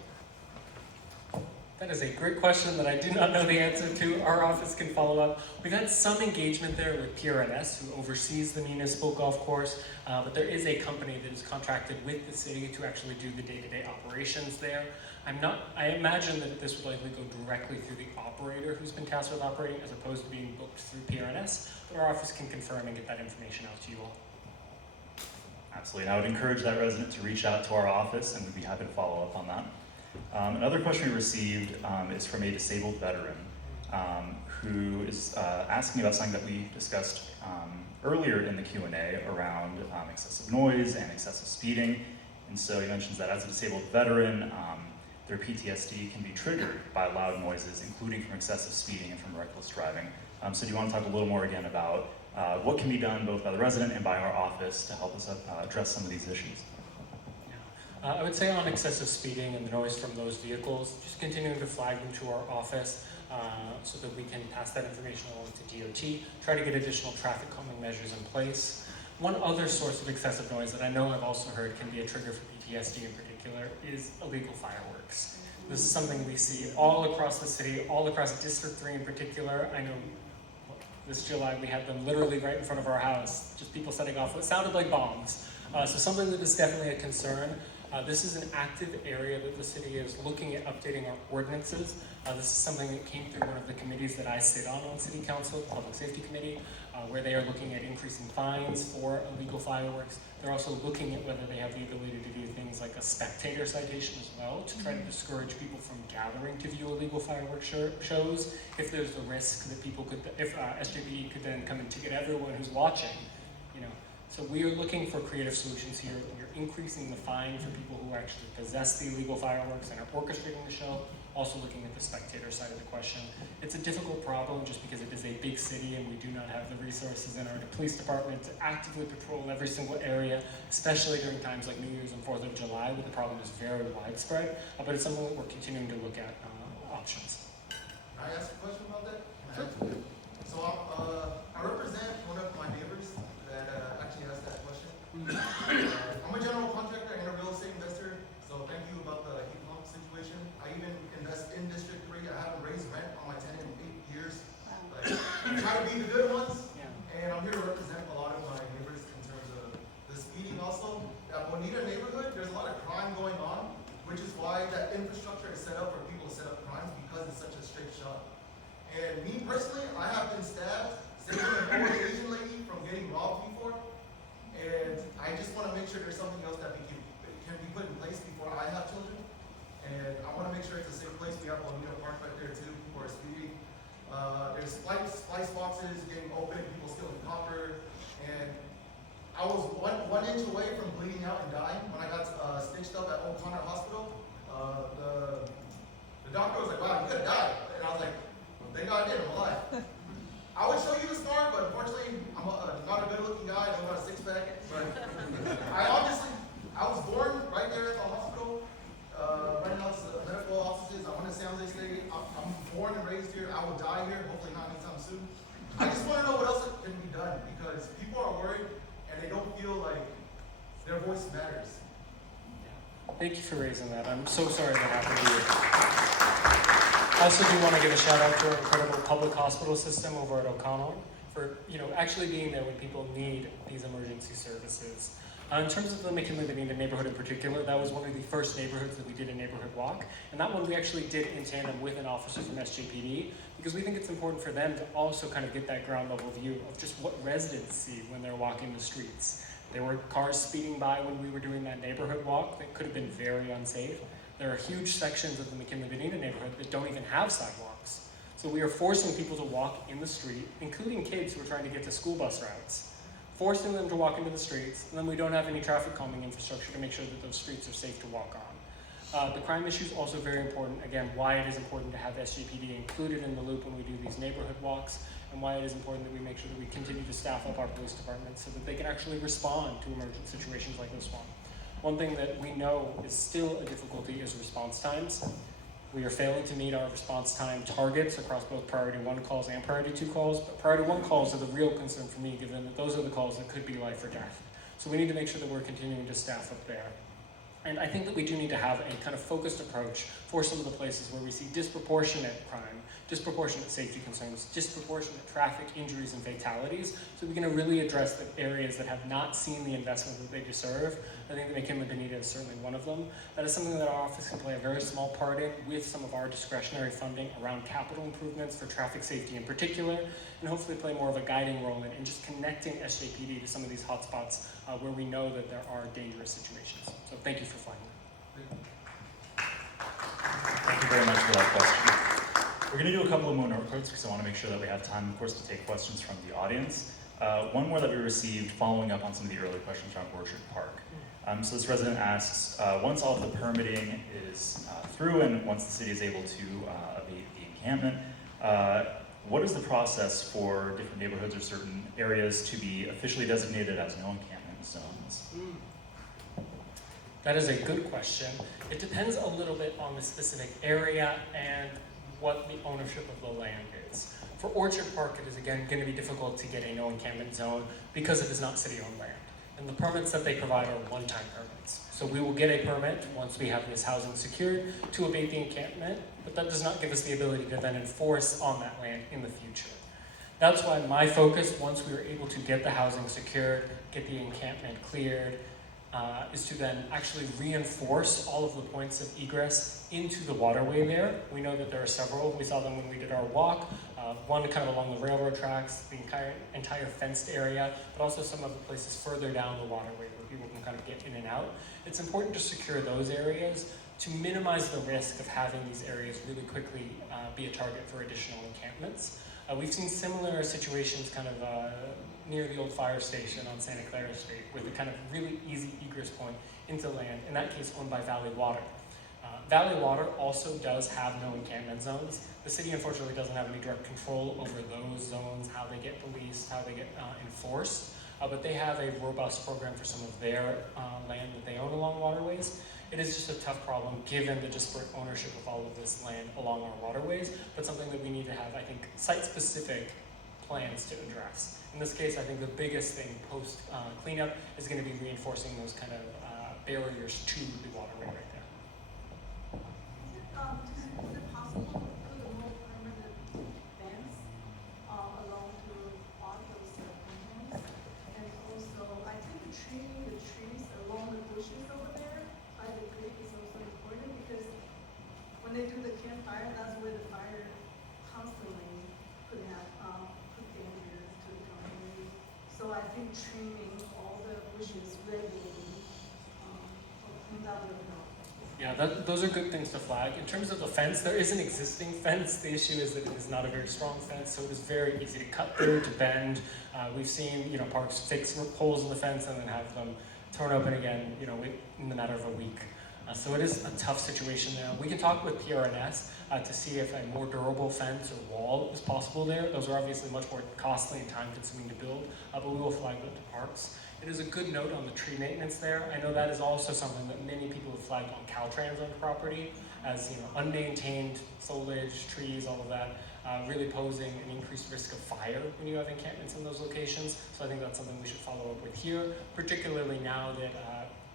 That is a great question that I do not know the answer to. Our office can follow up. We've had some engagement there with PRNS, who oversees the municipal golf course, but there is a company that is contracted with the city to actually do the day-to-day operations there. I imagine that this would likely go directly through the operator who's been tasked with operating as opposed to being booked through PRNS, but our office can confirm and get that information out to you all. Absolutely, and I would encourage that resident to reach out to our office and we'd be happy to follow up on that. Another question we received is from a disabled veteran who is asking about something that we discussed earlier in the Q&A around excessive noise and excessive speeding. And so he mentions that as a disabled veteran, their PTSD can be triggered by loud noises, including from excessive speeding and from reckless driving. So do you want to talk a little more again about what can be done both by the resident and by our office to help us address some of these issues? I would say on excessive speeding and the noise from those vehicles, just continuing to flag them to our office so that we can pass that information along to DOT, try to get additional traffic calming measures in place. One other source of excessive noise that I know I've also heard can be a trigger for PTSD in particular is illegal fireworks. This is something we see all across the city, all across District 3 in particular. I know this July we had them literally right in front of our house, just people setting off what sounded like bombs. So something that is definitely a concern. This is an active area that the city is looking at updating our ordinances. This is something that came through one of the committees that I sit on City Council, the Public Safety Committee, where they are looking at increasing fines for illegal fireworks. They're also looking at whether they have the ability to do things like a spectator citation as well to try to discourage people from gathering to view illegal fireworks shows. If there's the risk that people could, if SJPD could then come and ticket everyone who's watching, So we are looking for creative solutions here. We're increasing the fine for people who actually possess the illegal fireworks and are orchestrating the show. Also looking at the spectator side of the question. It's a difficult problem just because it is a big city and we do not have the resources in our police department to actively patrol every single area, especially during times like New Year's and 4th of July, where the problem is very widespread. But it's something that we're continuing to look at options. Can I ask a question about that? Sure. So I represent one of my neighbors that actually asked that question. I'm a general contractor and a real estate investor be the good ones. Yeah. And I'm here to represent a lot of my neighbors in terms of the speeding also. At Bonita neighborhood, there's a lot of crime going on, which is why that infrastructure is set up for people to set up crimes because it's such a straight shot. And me personally, I have been stabbed, saving an old Asian lady from getting robbed before. And I just want to make sure there's something else that can be put in place before I have children. And I want to make sure it's a safe place. We have Bonita Park right there too, people are speeding. There's splice boxes getting open, people stealing copper. And I was one inch away from bleeding out and dying when I got stitched up at O'Connor Hospital. The doctor was like, wow, you could have died. And I was like, well, thank God I did, I'm alive. I would show you the scar, but unfortunately, I'm not a good looking guy, I don't got a six pack. But I was born right there at the hospital, running out to the medical offices. I went to San Jose State. I'm born and raised here. I will die here, hopefully not anytime soon. I just want to know what else can be done because people are worried and they don't feel like their voice matters. Thank you for raising that. I'm so sorry that happened to you. I also do want to give a shout out to our incredible public hospital system over at O'Connell for actually being there when people need these emergency services. In terms of the McKinley-Bonita neighborhood in particular, that was one of the first neighborhoods that we did a neighborhood walk, and that one we actually did in tandem with an officer from SJPD because we think it's important for them to also kind of get that ground level view of just what residents see when they're walking the streets. There were cars speeding by when we were doing that neighborhood walk that could have been very unsafe. There are huge sections of the McKinley-Bonita neighborhood that don't even have sidewalks. So we are forcing people to walk in the street, including kids who are trying to get to school bus routes, forcing them to walk into the streets, and then we don't have any traffic calming infrastructure to make sure that those streets are safe to walk on. The crime issue is also very important. Again, why it is important to have SJPD included in the loop when we do these neighborhood walks, and why it is important that we make sure that we continue to staff up our police departments so that they can actually respond to emergent situations like this one. One thing that we know is still a difficulty is response times. We are failing to meet our response time targets across both priority 1 calls and priority 2 calls, but priority 1 calls are the real concern for me, given that those are the calls that could be life or death. So we need to make sure that we're continuing to staff up there. And I think that we do need to have a kind of focused approach for some of the places where we see disproportionate crime, disproportionate safety concerns, disproportionate traffic injuries and fatalities, so we can really address the areas that have not seen the investment that they deserve. I think that McKinley-Bonita is certainly one of them. That is something that our office can play a very small part in with some of our discretionary funding around capital improvements for traffic safety in particular, and hopefully play more of a guiding role in just connecting SJPD to some of these hotspots where we know that there are dangerous situations. So thank you for flagging that. Thank you very much for that question. We're going to do a couple of more notes because I want to make sure that we have time, of course, to take questions from the audience. One more that we received following up on some of the early questions around Orchard Park. So this resident asks, once all of the permitting is through and once the city is able to abate the encampment, what is the process for different neighborhoods or certain areas to be officially designated as no encampment zones? That is a good question. It depends a little bit on the specific area and what the ownership of the land is. For Orchard Park, it is again going to be difficult to get a no encampment zone because it is not city-owned land. And the permits that they provide are one-time permits. So we will get a permit once we have this housing secured to abate the encampment, but that does not give us the ability to then enforce on that land in the future. That's why my focus, once we are able to get the housing secured, get the encampment cleared, is to then actually reinforce all of the points of egress into the waterway there. We know that there are several. We saw them when we did our walk. One kind of along the railroad tracks, the entire fenced area, but also some of the places further down the waterway where people can kind of get in and out. It's important to secure those areas to minimize the risk of having these areas really quickly be a target for additional encampments. We've seen similar situations kind of near the old fire station on Santa Clara Street with a kind of really easy egress point into land, in that case owned by Valley Water. Valley Water also does have no encampment zones. The city unfortunately doesn't have any direct control over those zones, how they get policed, how they get enforced, but they have a robust program for some of their land that they own along waterways. It is just a tough problem given the disparate ownership of all of this land along our waterways, but something that we need to have, I think, site-specific plans to address. In this case, I think the biggest thing post cleanup is going to be reinforcing those kind of barriers to the waterway right there. Is it possible to put a more permanent fence along the retraining all the bushes regularly from that way around. Yeah, those are good things to flag. In terms of the fence, there is an existing fence. The issue is that it is not a very strong fence, so it is very easy to cut through, to bend. We've seen, parks fix holes in the fence and then have them torn open again, in the matter of a week. So it is a tough situation there. We can talk with PRNS to see if a more durable fence or wall is possible there. Those are obviously much more costly and time-consuming to build, but we will flag that to parks. It is a good note on the tree maintenance there. I know that is also something that many people have flagged on Caltrans on property as unmaintained foliage, trees, all of that, really posing an increased risk of fire when you have encampments in those locations. So I think that's something we should follow up with here, particularly now that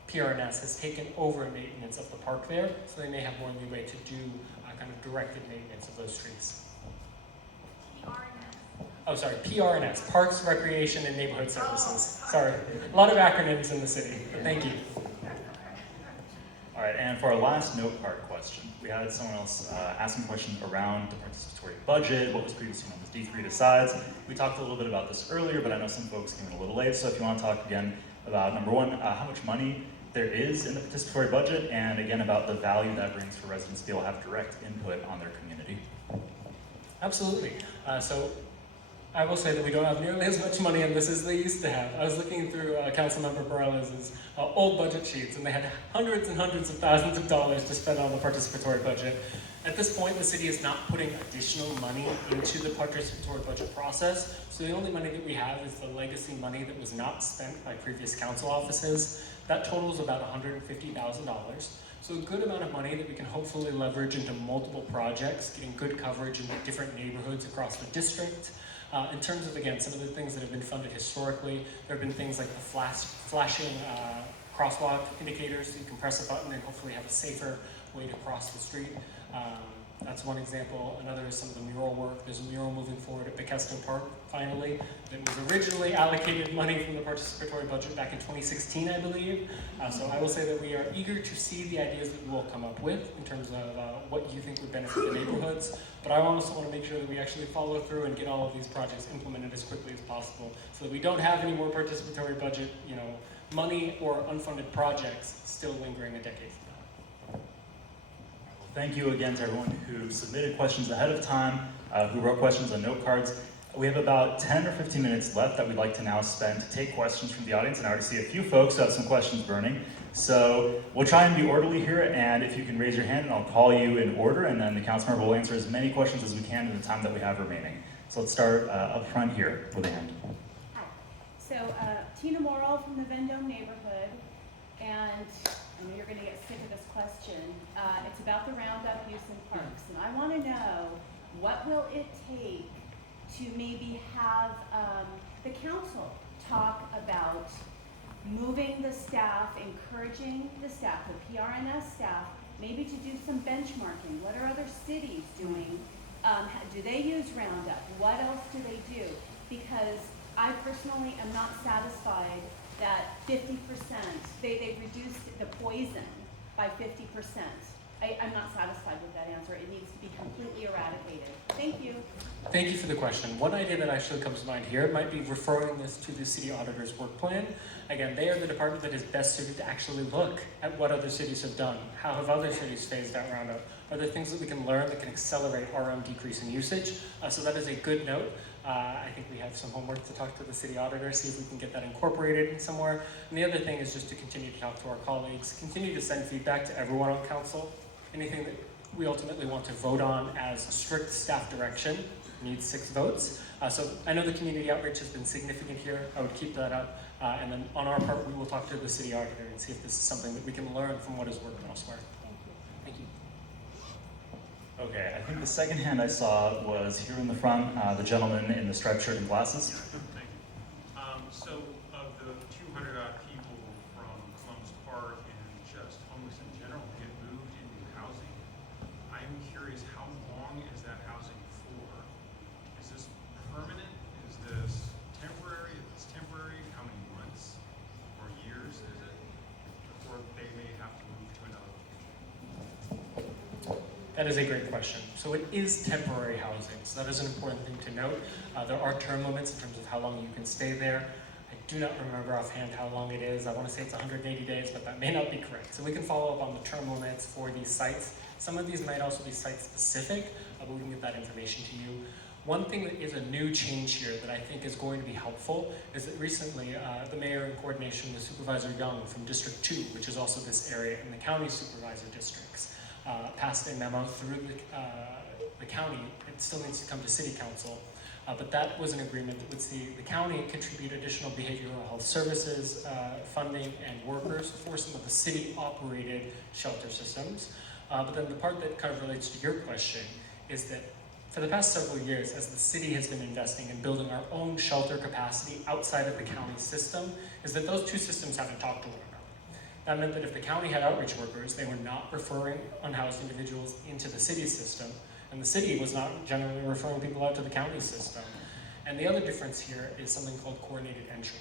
PRNS has taken over maintenance of the park there, so they may have more leeway to do kind of directed maintenance of those trees. Oh, sorry, PRNS, Parks, Recreation, and Neighborhood Services. Sorry, a lot of acronyms in the city, but thank you. All right, and for our last note card question, we had someone else asking a question around the participatory budget, what was previously known as D3 decides. We talked a little bit about this earlier, but I know some folks came in a little late, so if you want to talk again about, number one, how much money there is in the participatory budget, and again about the value that brings for residents to be able to have direct input on their community. Absolutely. So I will say that we don't have nearly as much money in this as they used to have. I was looking through Councilmember Peralez's old budget sheets, and they had hundreds and hundreds of thousands of dollars to spend on the participatory budget. At this point, the city is not putting additional money into the participatory budget process, so the only money that we have is the legacy money that was not spent by previous council offices. That totals about $150,000. So a good amount of money that we can hopefully leverage into multiple projects, getting good coverage in different neighborhoods across the district. In terms of, again, some of the things that have been funded historically, there have been things like the flashing crosswalk indicators, so you can press a button and hopefully have a safer way to cross the street. That's one example. Another is some of the mural work. There's a mural moving forward at Bekesto Park, finally, that was originally allocated money from the participatory budget back in 2016, I believe. So I will say that we are eager to see the ideas that you will come up with in terms of what you think would benefit the neighborhoods. But I also want to make sure that we actually follow through and get all of these projects implemented as quickly as possible, so that we don't have any more participatory budget, money or unfunded projects still lingering a decade from now. Thank you again to everyone who submitted questions ahead of time, who wrote questions on note cards. We have about 10 or 15 minutes left that we'd like to now spend to take questions from the audience, and I already see a few folks who have some questions burning. So we'll try and be orderly here, and if you can raise your hand, and I'll call you in order, and then the council member will answer as many questions as we can in the time that we have remaining. So let's start up front here with a hand. Hi. So Tina Morrill from the Vendome neighborhood, and I know you're going to get sick of this question. It's about the Roundup use in parks, and I want to know, what will it take to maybe have the council talk about moving the staff, encouraging the staff, the PRNS staff, maybe to do some benchmarking. What are other cities doing? Do they use Roundup? What else do they do? Because I personally am not satisfied that 50%, they reduced the poison by 50%. I'm not satisfied with that answer. It needs to be completely eradicated. Thank you. Thank you for the question. One idea that actually comes to mind here might be referring this to the city auditor's work plan. Again, they are the department that is best suited to actually look at what other cities have done. How have other cities phased out Roundup? Are there things that we can learn that can accelerate our own decrease in usage? So that is a good note. I think we have some homework to talk to the city auditor, see if we can get that incorporated somewhere. And the other thing is just to continue to talk to our colleagues, continue to send feedback to everyone on council. Anything that we ultimately want to vote on as strict staff direction needs 6 votes. So I know the community outreach has been significant here. I would keep that up. And then on our part, we will talk to the city auditor and see if this is something that we can learn from what has worked elsewhere. Thank you. Okay, I think the second hand I saw was here in the front, the gentleman in the striped shirt and glasses. Thank you. So of the 200 odd people from Columbus Park and just homeless in general get moved into housing, I'm curious, how long is that housing for? Is this permanent? Is this temporary? If it's temporary, how many months or years is it before they may have to move to another location? That is a great question. So it is temporary housing, so that is an important thing to note. There are term limits in terms of how long you can stay there. I do not remember offhand how long it is. I want to say it's 180 days, but that may not be correct. So we can follow up on the term limits for these sites. Some of these might also be site-specific, but we can get that information to you. One thing that is a new change here that I think is going to be helpful is that recently the mayor, in coordination with Supervisor Young from District 2, which is also this area in the county supervisor districts, passed a memo through the county. It still needs to come to city council, but that was an agreement that would see the county contribute additional behavioral health services, funding, and workers for some of the city-operated shelter systems. But then the part that kind of relates to your question is that for the past several years, as the city has been investing in building our own shelter capacity outside of the county system, is that those two systems haven't talked to one another. That meant that if the county had outreach workers, they were not referring unhoused individuals into the city system, and the city was not generally referring people out to the county system. And the other difference here is something called coordinated entry.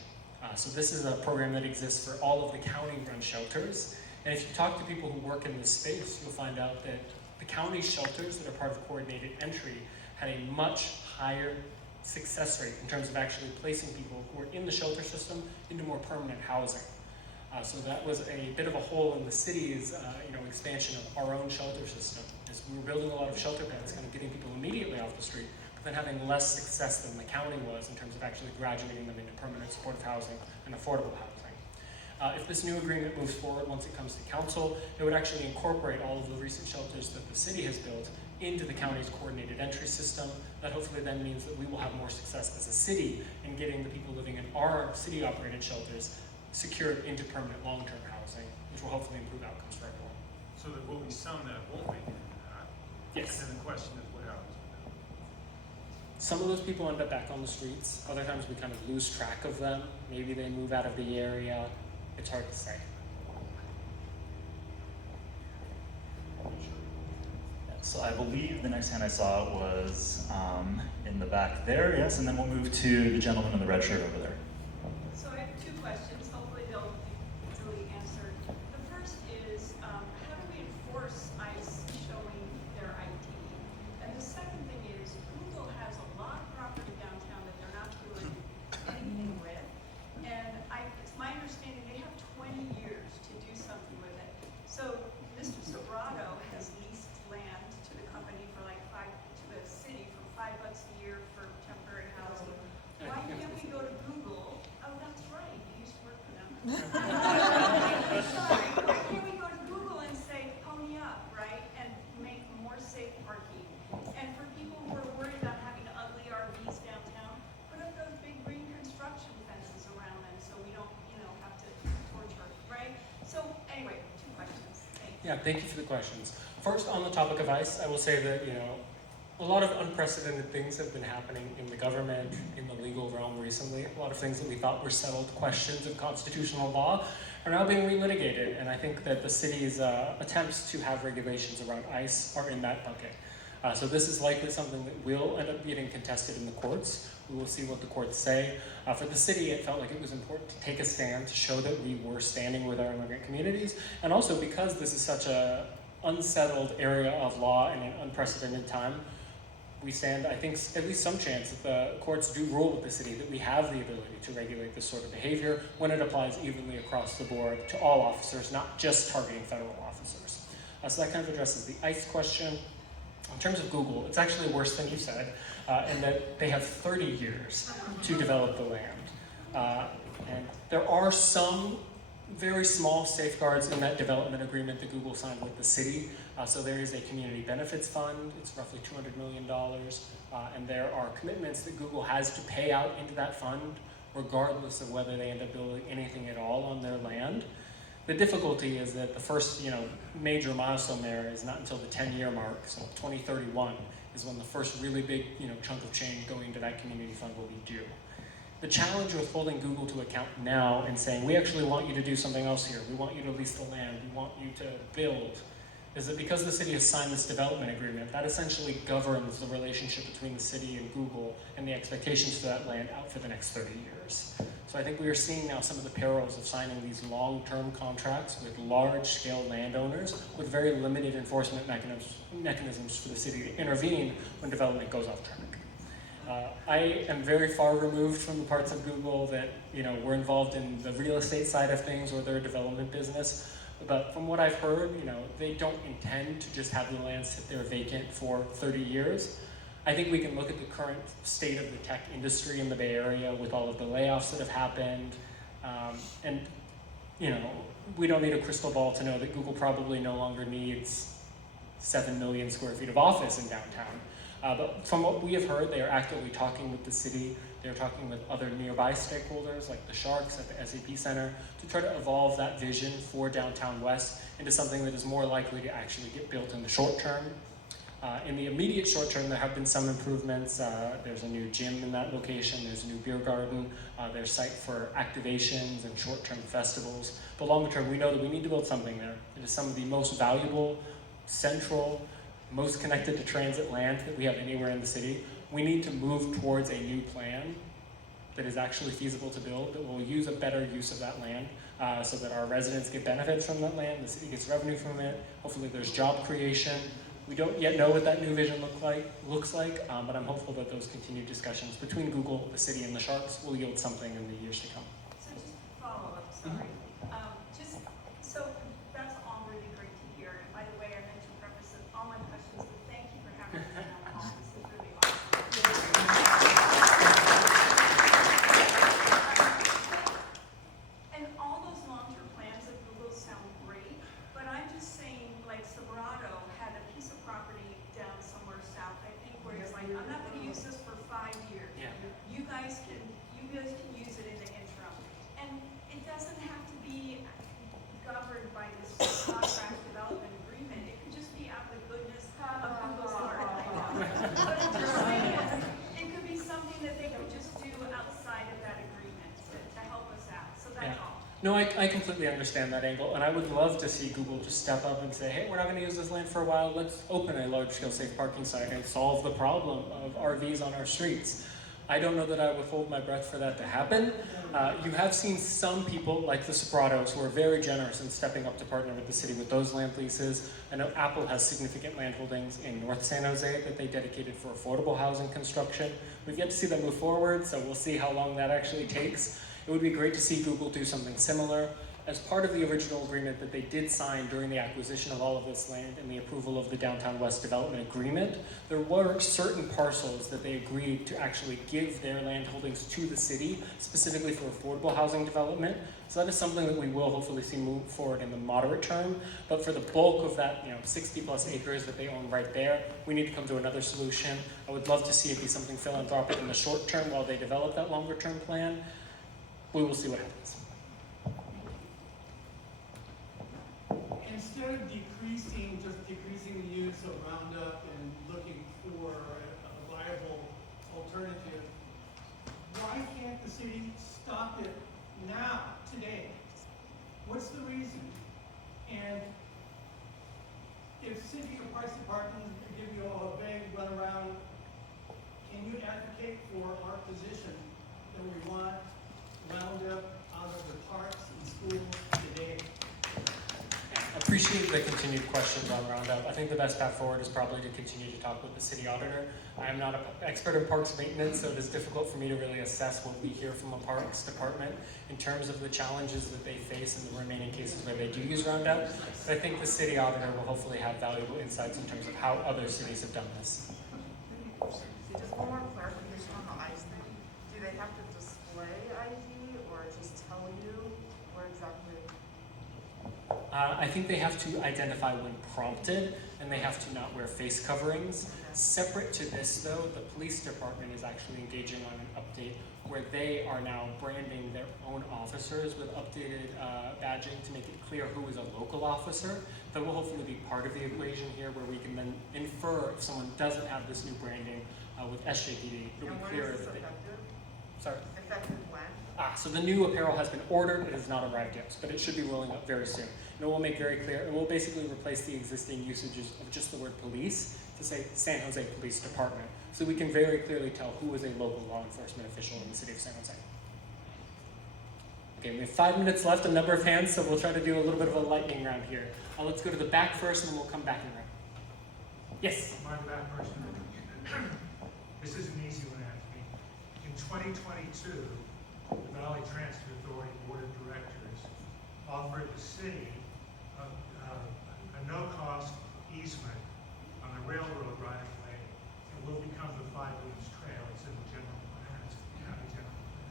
So this is a program that exists for all of the county-run shelters. And if you talk to people who work in this space, you'll find out that the county shelters that are part of coordinated entry had a much higher success rate in terms of actually placing people who are in the shelter system into more permanent housing. So that was a bit of a hole in the city's expansion of our own shelter system. As we were building a lot of shelter beds, kind of getting people immediately off the street, but then having less success than the county was in terms of actually graduating them into permanent supportive housing and affordable housing. If this new agreement moves forward once it comes to council, it would actually incorporate all of the recent shelters that the city has built into the county's coordinated entry system. That hopefully then means that we will have more success as a city in getting the people living in our city-operated shelters secured into permanent long-term housing, which will hopefully improve outcomes for everyone. So there will be some that won't make it into that. Yes. And the question is, what happens with them? Some of those people end up back on the streets. Other times we kind of lose track of them. Maybe they move out of the area. It's hard to say. So I believe the next hand I saw was in the back there, yes, and then we'll move to the gentleman in the red shirt over there. So I have two questions. Hopefully they'll be easily answered. The first is, how do we enforce ICE showing their ID? And the second thing is, Google has a lot of property downtown that they're not doing anything with. And it's my understanding they have 20 years to do something with it. So Mr. Sobrato has leased land to the company for to the city for $5 a year for temporary housing. Why can't we go to Google? Oh, that's right, you used to work for them. Sorry, why can't we go to Google and say, pony up, right? And make more safe parking. And for people who are worried about having ugly RVs downtown, put up those big green construction fences around them so we don't, have to torture, right? So anyway, two questions. Thanks. Yeah, thank you for the questions. First, on the topic of ICE, I will say that, a lot of unprecedented things have been happening in the government, in the legal realm recently. A lot of things that we thought were settled questions of constitutional law are now being relitigated, and I think that the city's attempts to have regulations around ICE are in that bucket. So this is likely something that will end up getting contested in the courts. We will see what the courts say. For the city, it felt like it was important to take a stand to show that we were standing with our immigrant communities, and also because this is such a unsettled area of law in an unprecedented time, we stand, I think, at least some chance that the courts do rule with the city that we have the ability to regulate this sort of behavior when it applies evenly across the board to all officers, not just targeting federal officers. So that kind of addresses the ICE question. In terms of Google, it's actually worse than you said, in that they have 30 years to develop the land. And there are some very small safeguards in that development agreement that Google signed with the city. So there is a community benefits fund. It's roughly $200 million. And there are commitments that Google has to pay out into that fund, regardless of whether they end up building anything at all on their land. The difficulty is that the first, major milestone there is not until the 10-year mark, so 2031 is when the first really big, chunk of change going into that community fund will be due. The challenge with holding Google to account now and saying, we actually want you to do something else here, we want you to lease the land, we want you to build, is that because the city has signed this development agreement, that essentially governs the relationship between the city and Google and the expectations for that land out for the next 30 years. So I think we are seeing now some of the perils of signing these long-term contracts with large-scale landowners with very limited enforcement mechanisms for the city to intervene when development goes off track. I am very far removed from the parts of Google that were involved in the real estate side of things or their development business. But from what I've heard, they don't intend to just have the land sit there vacant for 30 years. I think we can look at the current state of the tech industry in the Bay Area with all of the layoffs that have happened. And we don't need a crystal ball to know that Google probably no longer needs 7 million square feet of office in downtown. But from what we have heard, they are actively talking with the city. They're talking with other nearby stakeholders like the Sharks at the SAP Center to try to evolve that vision for Downtown West into something that is more likely to actually get built in the short term. In the immediate short term, there have been some improvements. There's a new gym in that location. There's a new beer garden. There's site for activations and short-term festivals. But longer term, we know that we need to build something there. It is some of the most valuable, central, most connected to transit land that we have anywhere in the city. We need to move towards a new plan that is actually feasible to build, that will use a better use of that land so that our residents get benefits from that land, the city gets revenue from it, hopefully there's job creation. We don't yet know what that new vision looks like, but I'm hopeful that those continued discussions between Google, the city, and the Sharks will yield something in the years to come. So just follow up, sorry. So that's all really great to hear. And by the way, I meant to preface all my questions, but thank you for having me on the call. This is really awesome. And all those long-term plans of Google sound great, but I'm just saying, like Silverado had a piece of property down somewhere south, I think, where it's like, I'm not going to use this for 5 years. Yeah. You guys can use it in the interim, and it doesn't have to be governed by this contract development agreement. It could just be out of the goodness of Google's heart. I know. But I'm just saying, it could be something that they could just do outside of that agreement to help us out. So that's Yeah. all. No, I completely understand that angle, and I would love to see Google just step up and say, hey, we're not going to use this land for a while, let's open a large-scale safe parking site and solve the problem of RVs on our streets. I don't know that I would hold my breath for that to happen. You have seen some people, like the Sopranos, who are very generous in stepping up to partner with the city with those land leases. I know Apple has significant land holdings in North San Jose that they dedicated for affordable housing construction. We've yet to see them move forward, so we'll see how long that actually takes. It would be great to see Google do something similar. As part of the original agreement that they did sign during the acquisition of all of this land and the approval of the Downtown West Development Agreement, there were certain parcels that they agreed to actually give their land holdings to the city, specifically for affordable housing development. So that is something that we will hopefully see move forward in the moderate term. But for the bulk of that 60 plus acres that they own right there, we need to come to another solution. I would love to see it be something philanthropic in the short term while they develop that longer term plan. We will see what happens. Instead of decreasing the use of Roundup and looking for a viable alternative, why can't the city stop it now, today? What's the reason? And if city or parks department give you all a vague runaround, can you advocate for our position that we want Roundup out of the parks and schools today? Appreciate the continued questions on Roundup. I think the best path forward is probably to continue to talk with the city auditor. I am not an expert in parks maintenance, so it is difficult for me to really assess what we hear from the parks department in terms of the challenges that they face in the remaining cases where they do use Roundup. But I think the city auditor will hopefully have valuable insights in terms of how other cities have done this. Just one more clarification on the ICE thing. Do they have to display ID or just tell you where exactly? I think they have to identify when prompted, and they have to not wear face coverings. Separate to this, though, the police department is actually engaging on an update where they are now branding their own officers with updated badging to make it clear who is a local officer. That will hopefully be part of the equation here, where we can then infer if someone doesn't have this new branding with SJPD. It'll be clearer that they... Sorry? Effective when? So the new apparel has been ordered, it has not arrived yet, but it should be rolling out very soon. And it will make very clear, it will basically replace the existing usages of just the word police to say San Jose Police Department. So we can very clearly tell who is a local law enforcement official in the city of San Jose. Okay, we have 5 minutes left, a number of hands, so we'll try to do a little bit of a lightning round here. Let's go to the back first, and then we'll come back in round. Yes? My back person. This is an easy one, actually. In 2022, the Valley Transit Authority Board of Directors offered the city a no-cost easement on the railroad right-of-way. It will become the Five Winds Trail. It's in the general plan, it's in the county general plan.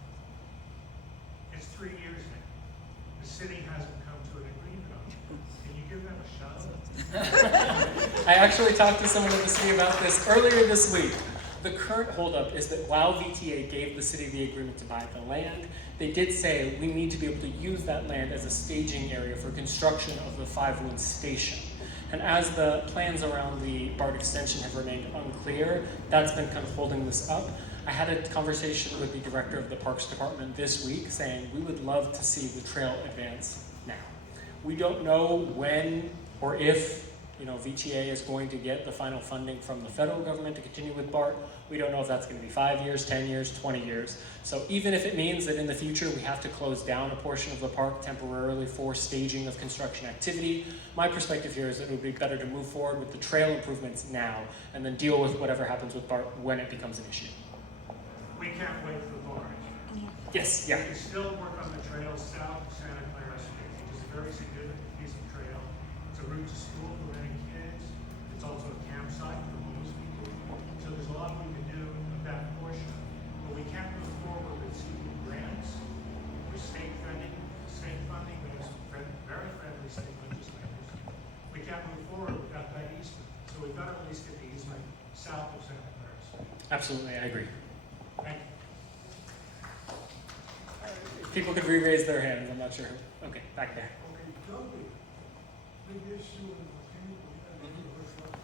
It's 3 years now. The city hasn't come to an agreement on it. Can you give them a shot? I actually talked to someone in the city about this earlier this week. The current holdup is that while VTA gave the city the agreement to buy the land, they did say we need to be able to use that land as a staging area for construction of the Five Winds station. And as the plans around the BART extension have remained unclear, that's been kind of holding this up. I had a conversation with the director of the Parks Department this week saying we would love to see the trail advance now. We don't know when or if VTA is going to get the final funding from the federal government to continue with BART. We don't know if that's going to be 5 years, 10 years, 20 years. So even if it means that in the future we have to close down a portion of the park temporarily for staging of construction activity, my perspective here is that it would be better to move forward with the trail improvements now and then deal with whatever happens with BART when it becomes an issue. We can't wait for the barge. Yes, yeah. We can still work on the trail south of Santa Clara Street, which is a very significant piece of trail. It's a route to school for many kids. It's also a campsite for homeless people. So there's a lot we can do with that portion. But we can't move forward with seeking grants or state funding. We have some very friendly state legislators. We can't move forward without that easement. So we've got to at least get the easement south of Santa Clara Street. Absolutely, I agree. Thank you. If people could re-raise their hands, I'm not sure. Okay, back there. Okay, dumping, big issue in the community, and enforcement,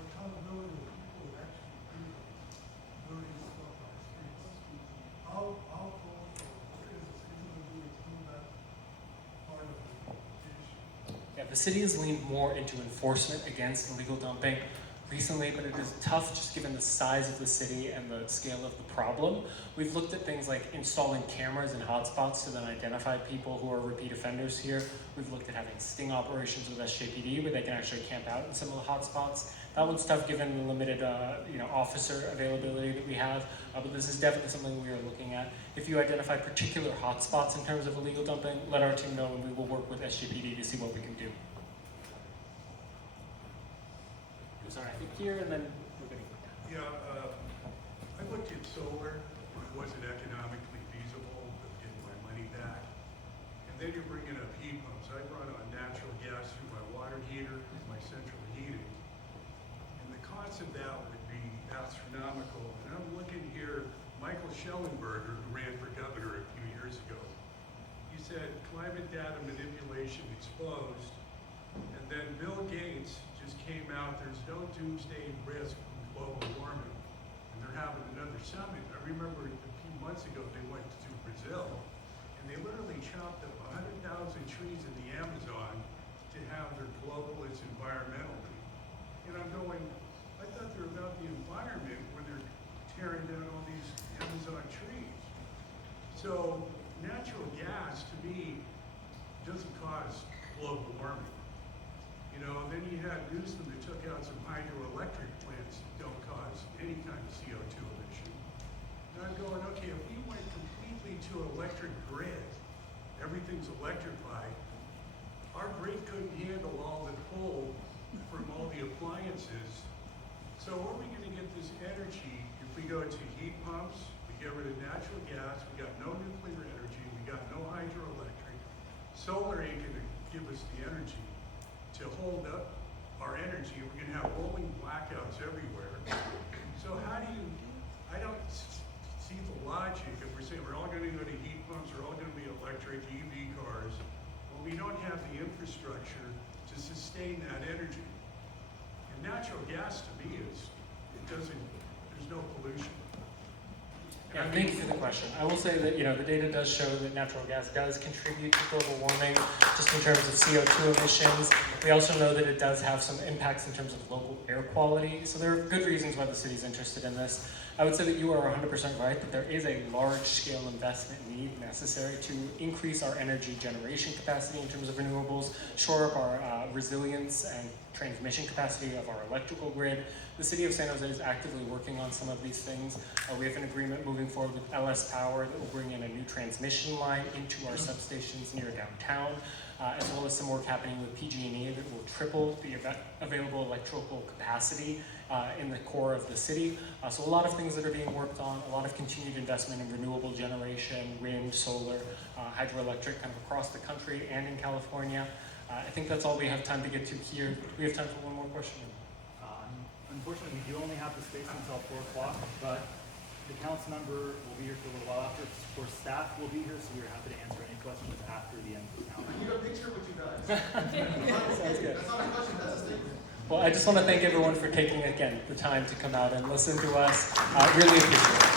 accountability of people who actually do dirty stuff on the streets. How close or is the city going to do include that part of the issue? Yeah, the city has leaned more into enforcement against illegal dumping recently, but it is tough just given the size of the city and the scale of the problem. We've looked at things like installing cameras in hotspots to then identify people who are repeat offenders here. We've looked at having sting operations with SJPD where they can actually camp out in some of the hotspots. That one's tough given the limited officer availability that we have, but this is definitely something we are looking at. If you identify particular hotspots in terms of illegal dumping, let our team know and we will work with SJPD to see what we can do. Sorry, I think here and then we're going to go down. Yeah, I looked at solar, it wasn't economically feasible, but getting my money back. And then you're bringing up heat pumps. I run on natural gas through my water heater, my central heating. And the cost of that would be astronomical. And I'm looking here, Michael Schellenberger, who ran for governor a few years ago, he said climate data manipulation exposed. And then Bill Gates just came out, there's no doomsday risk from global warming. And they're having another summit. I remember a few months ago they went to Brazil and they literally chopped up 100,000 trees in the Amazon to have their global, it's environmentally. And I'm going, I thought they were about the environment when they're tearing down all these Amazon trees. So natural gas to me doesn't cause global warming. Then you had Newsom that took out some hydroelectric plants that don't cause any kind of CO2 emission. And I'm going, okay, if we went completely to an electric grid, everything's electrified, our grid couldn't handle all the pull from all the appliances. So where are we going to get this energy if we go to heat pumps, we get rid of natural gas, we got no nuclear energy, we got no hydroelectric, solar ain't going to give us the energy to hold up our energy. We're going to have rolling blackouts everywhere. So how do you, I don't see the logic if we're saying we're all going to go to heat pumps, we're all going to be electric EV cars, when we don't have the infrastructure to sustain that energy. And natural gas to me is, there's no pollution. Yeah, thank you for the question. I will say that the data does show that natural gas does contribute to global warming, just in terms of CO2 emissions. We also know that it does have some impacts in terms of local air quality. So there are good reasons why the city's interested in this. I would say that you are 100% right that there is a large-scale investment need necessary to increase our energy generation capacity in terms of renewables, shore up our resilience and transmission capacity of our electrical grid. The City of San Jose is actively working on some of these things. We have an agreement moving forward with LS Power that will bring in a new transmission line into our substations near downtown, as well as some work happening with PG&E that will triple the available electrical capacity in the core of the city. So a lot of things that are being worked on, a lot of continued investment in renewable generation, wind, solar, hydroelectric kind of across the country and in California. I think that's all we have time to get to here. We have time for one more question. Unfortunately, we do only have the space until 4 o'clock, but the council member will be here for a little while after. Of course, staff will be here, so we are happy to answer any questions after the end of the council. I need a picture with you guys. Sounds good. That's not a question, that's a statement. Well, I just want to thank everyone for taking, again, the time to come out and listen to us. Really appreciate it.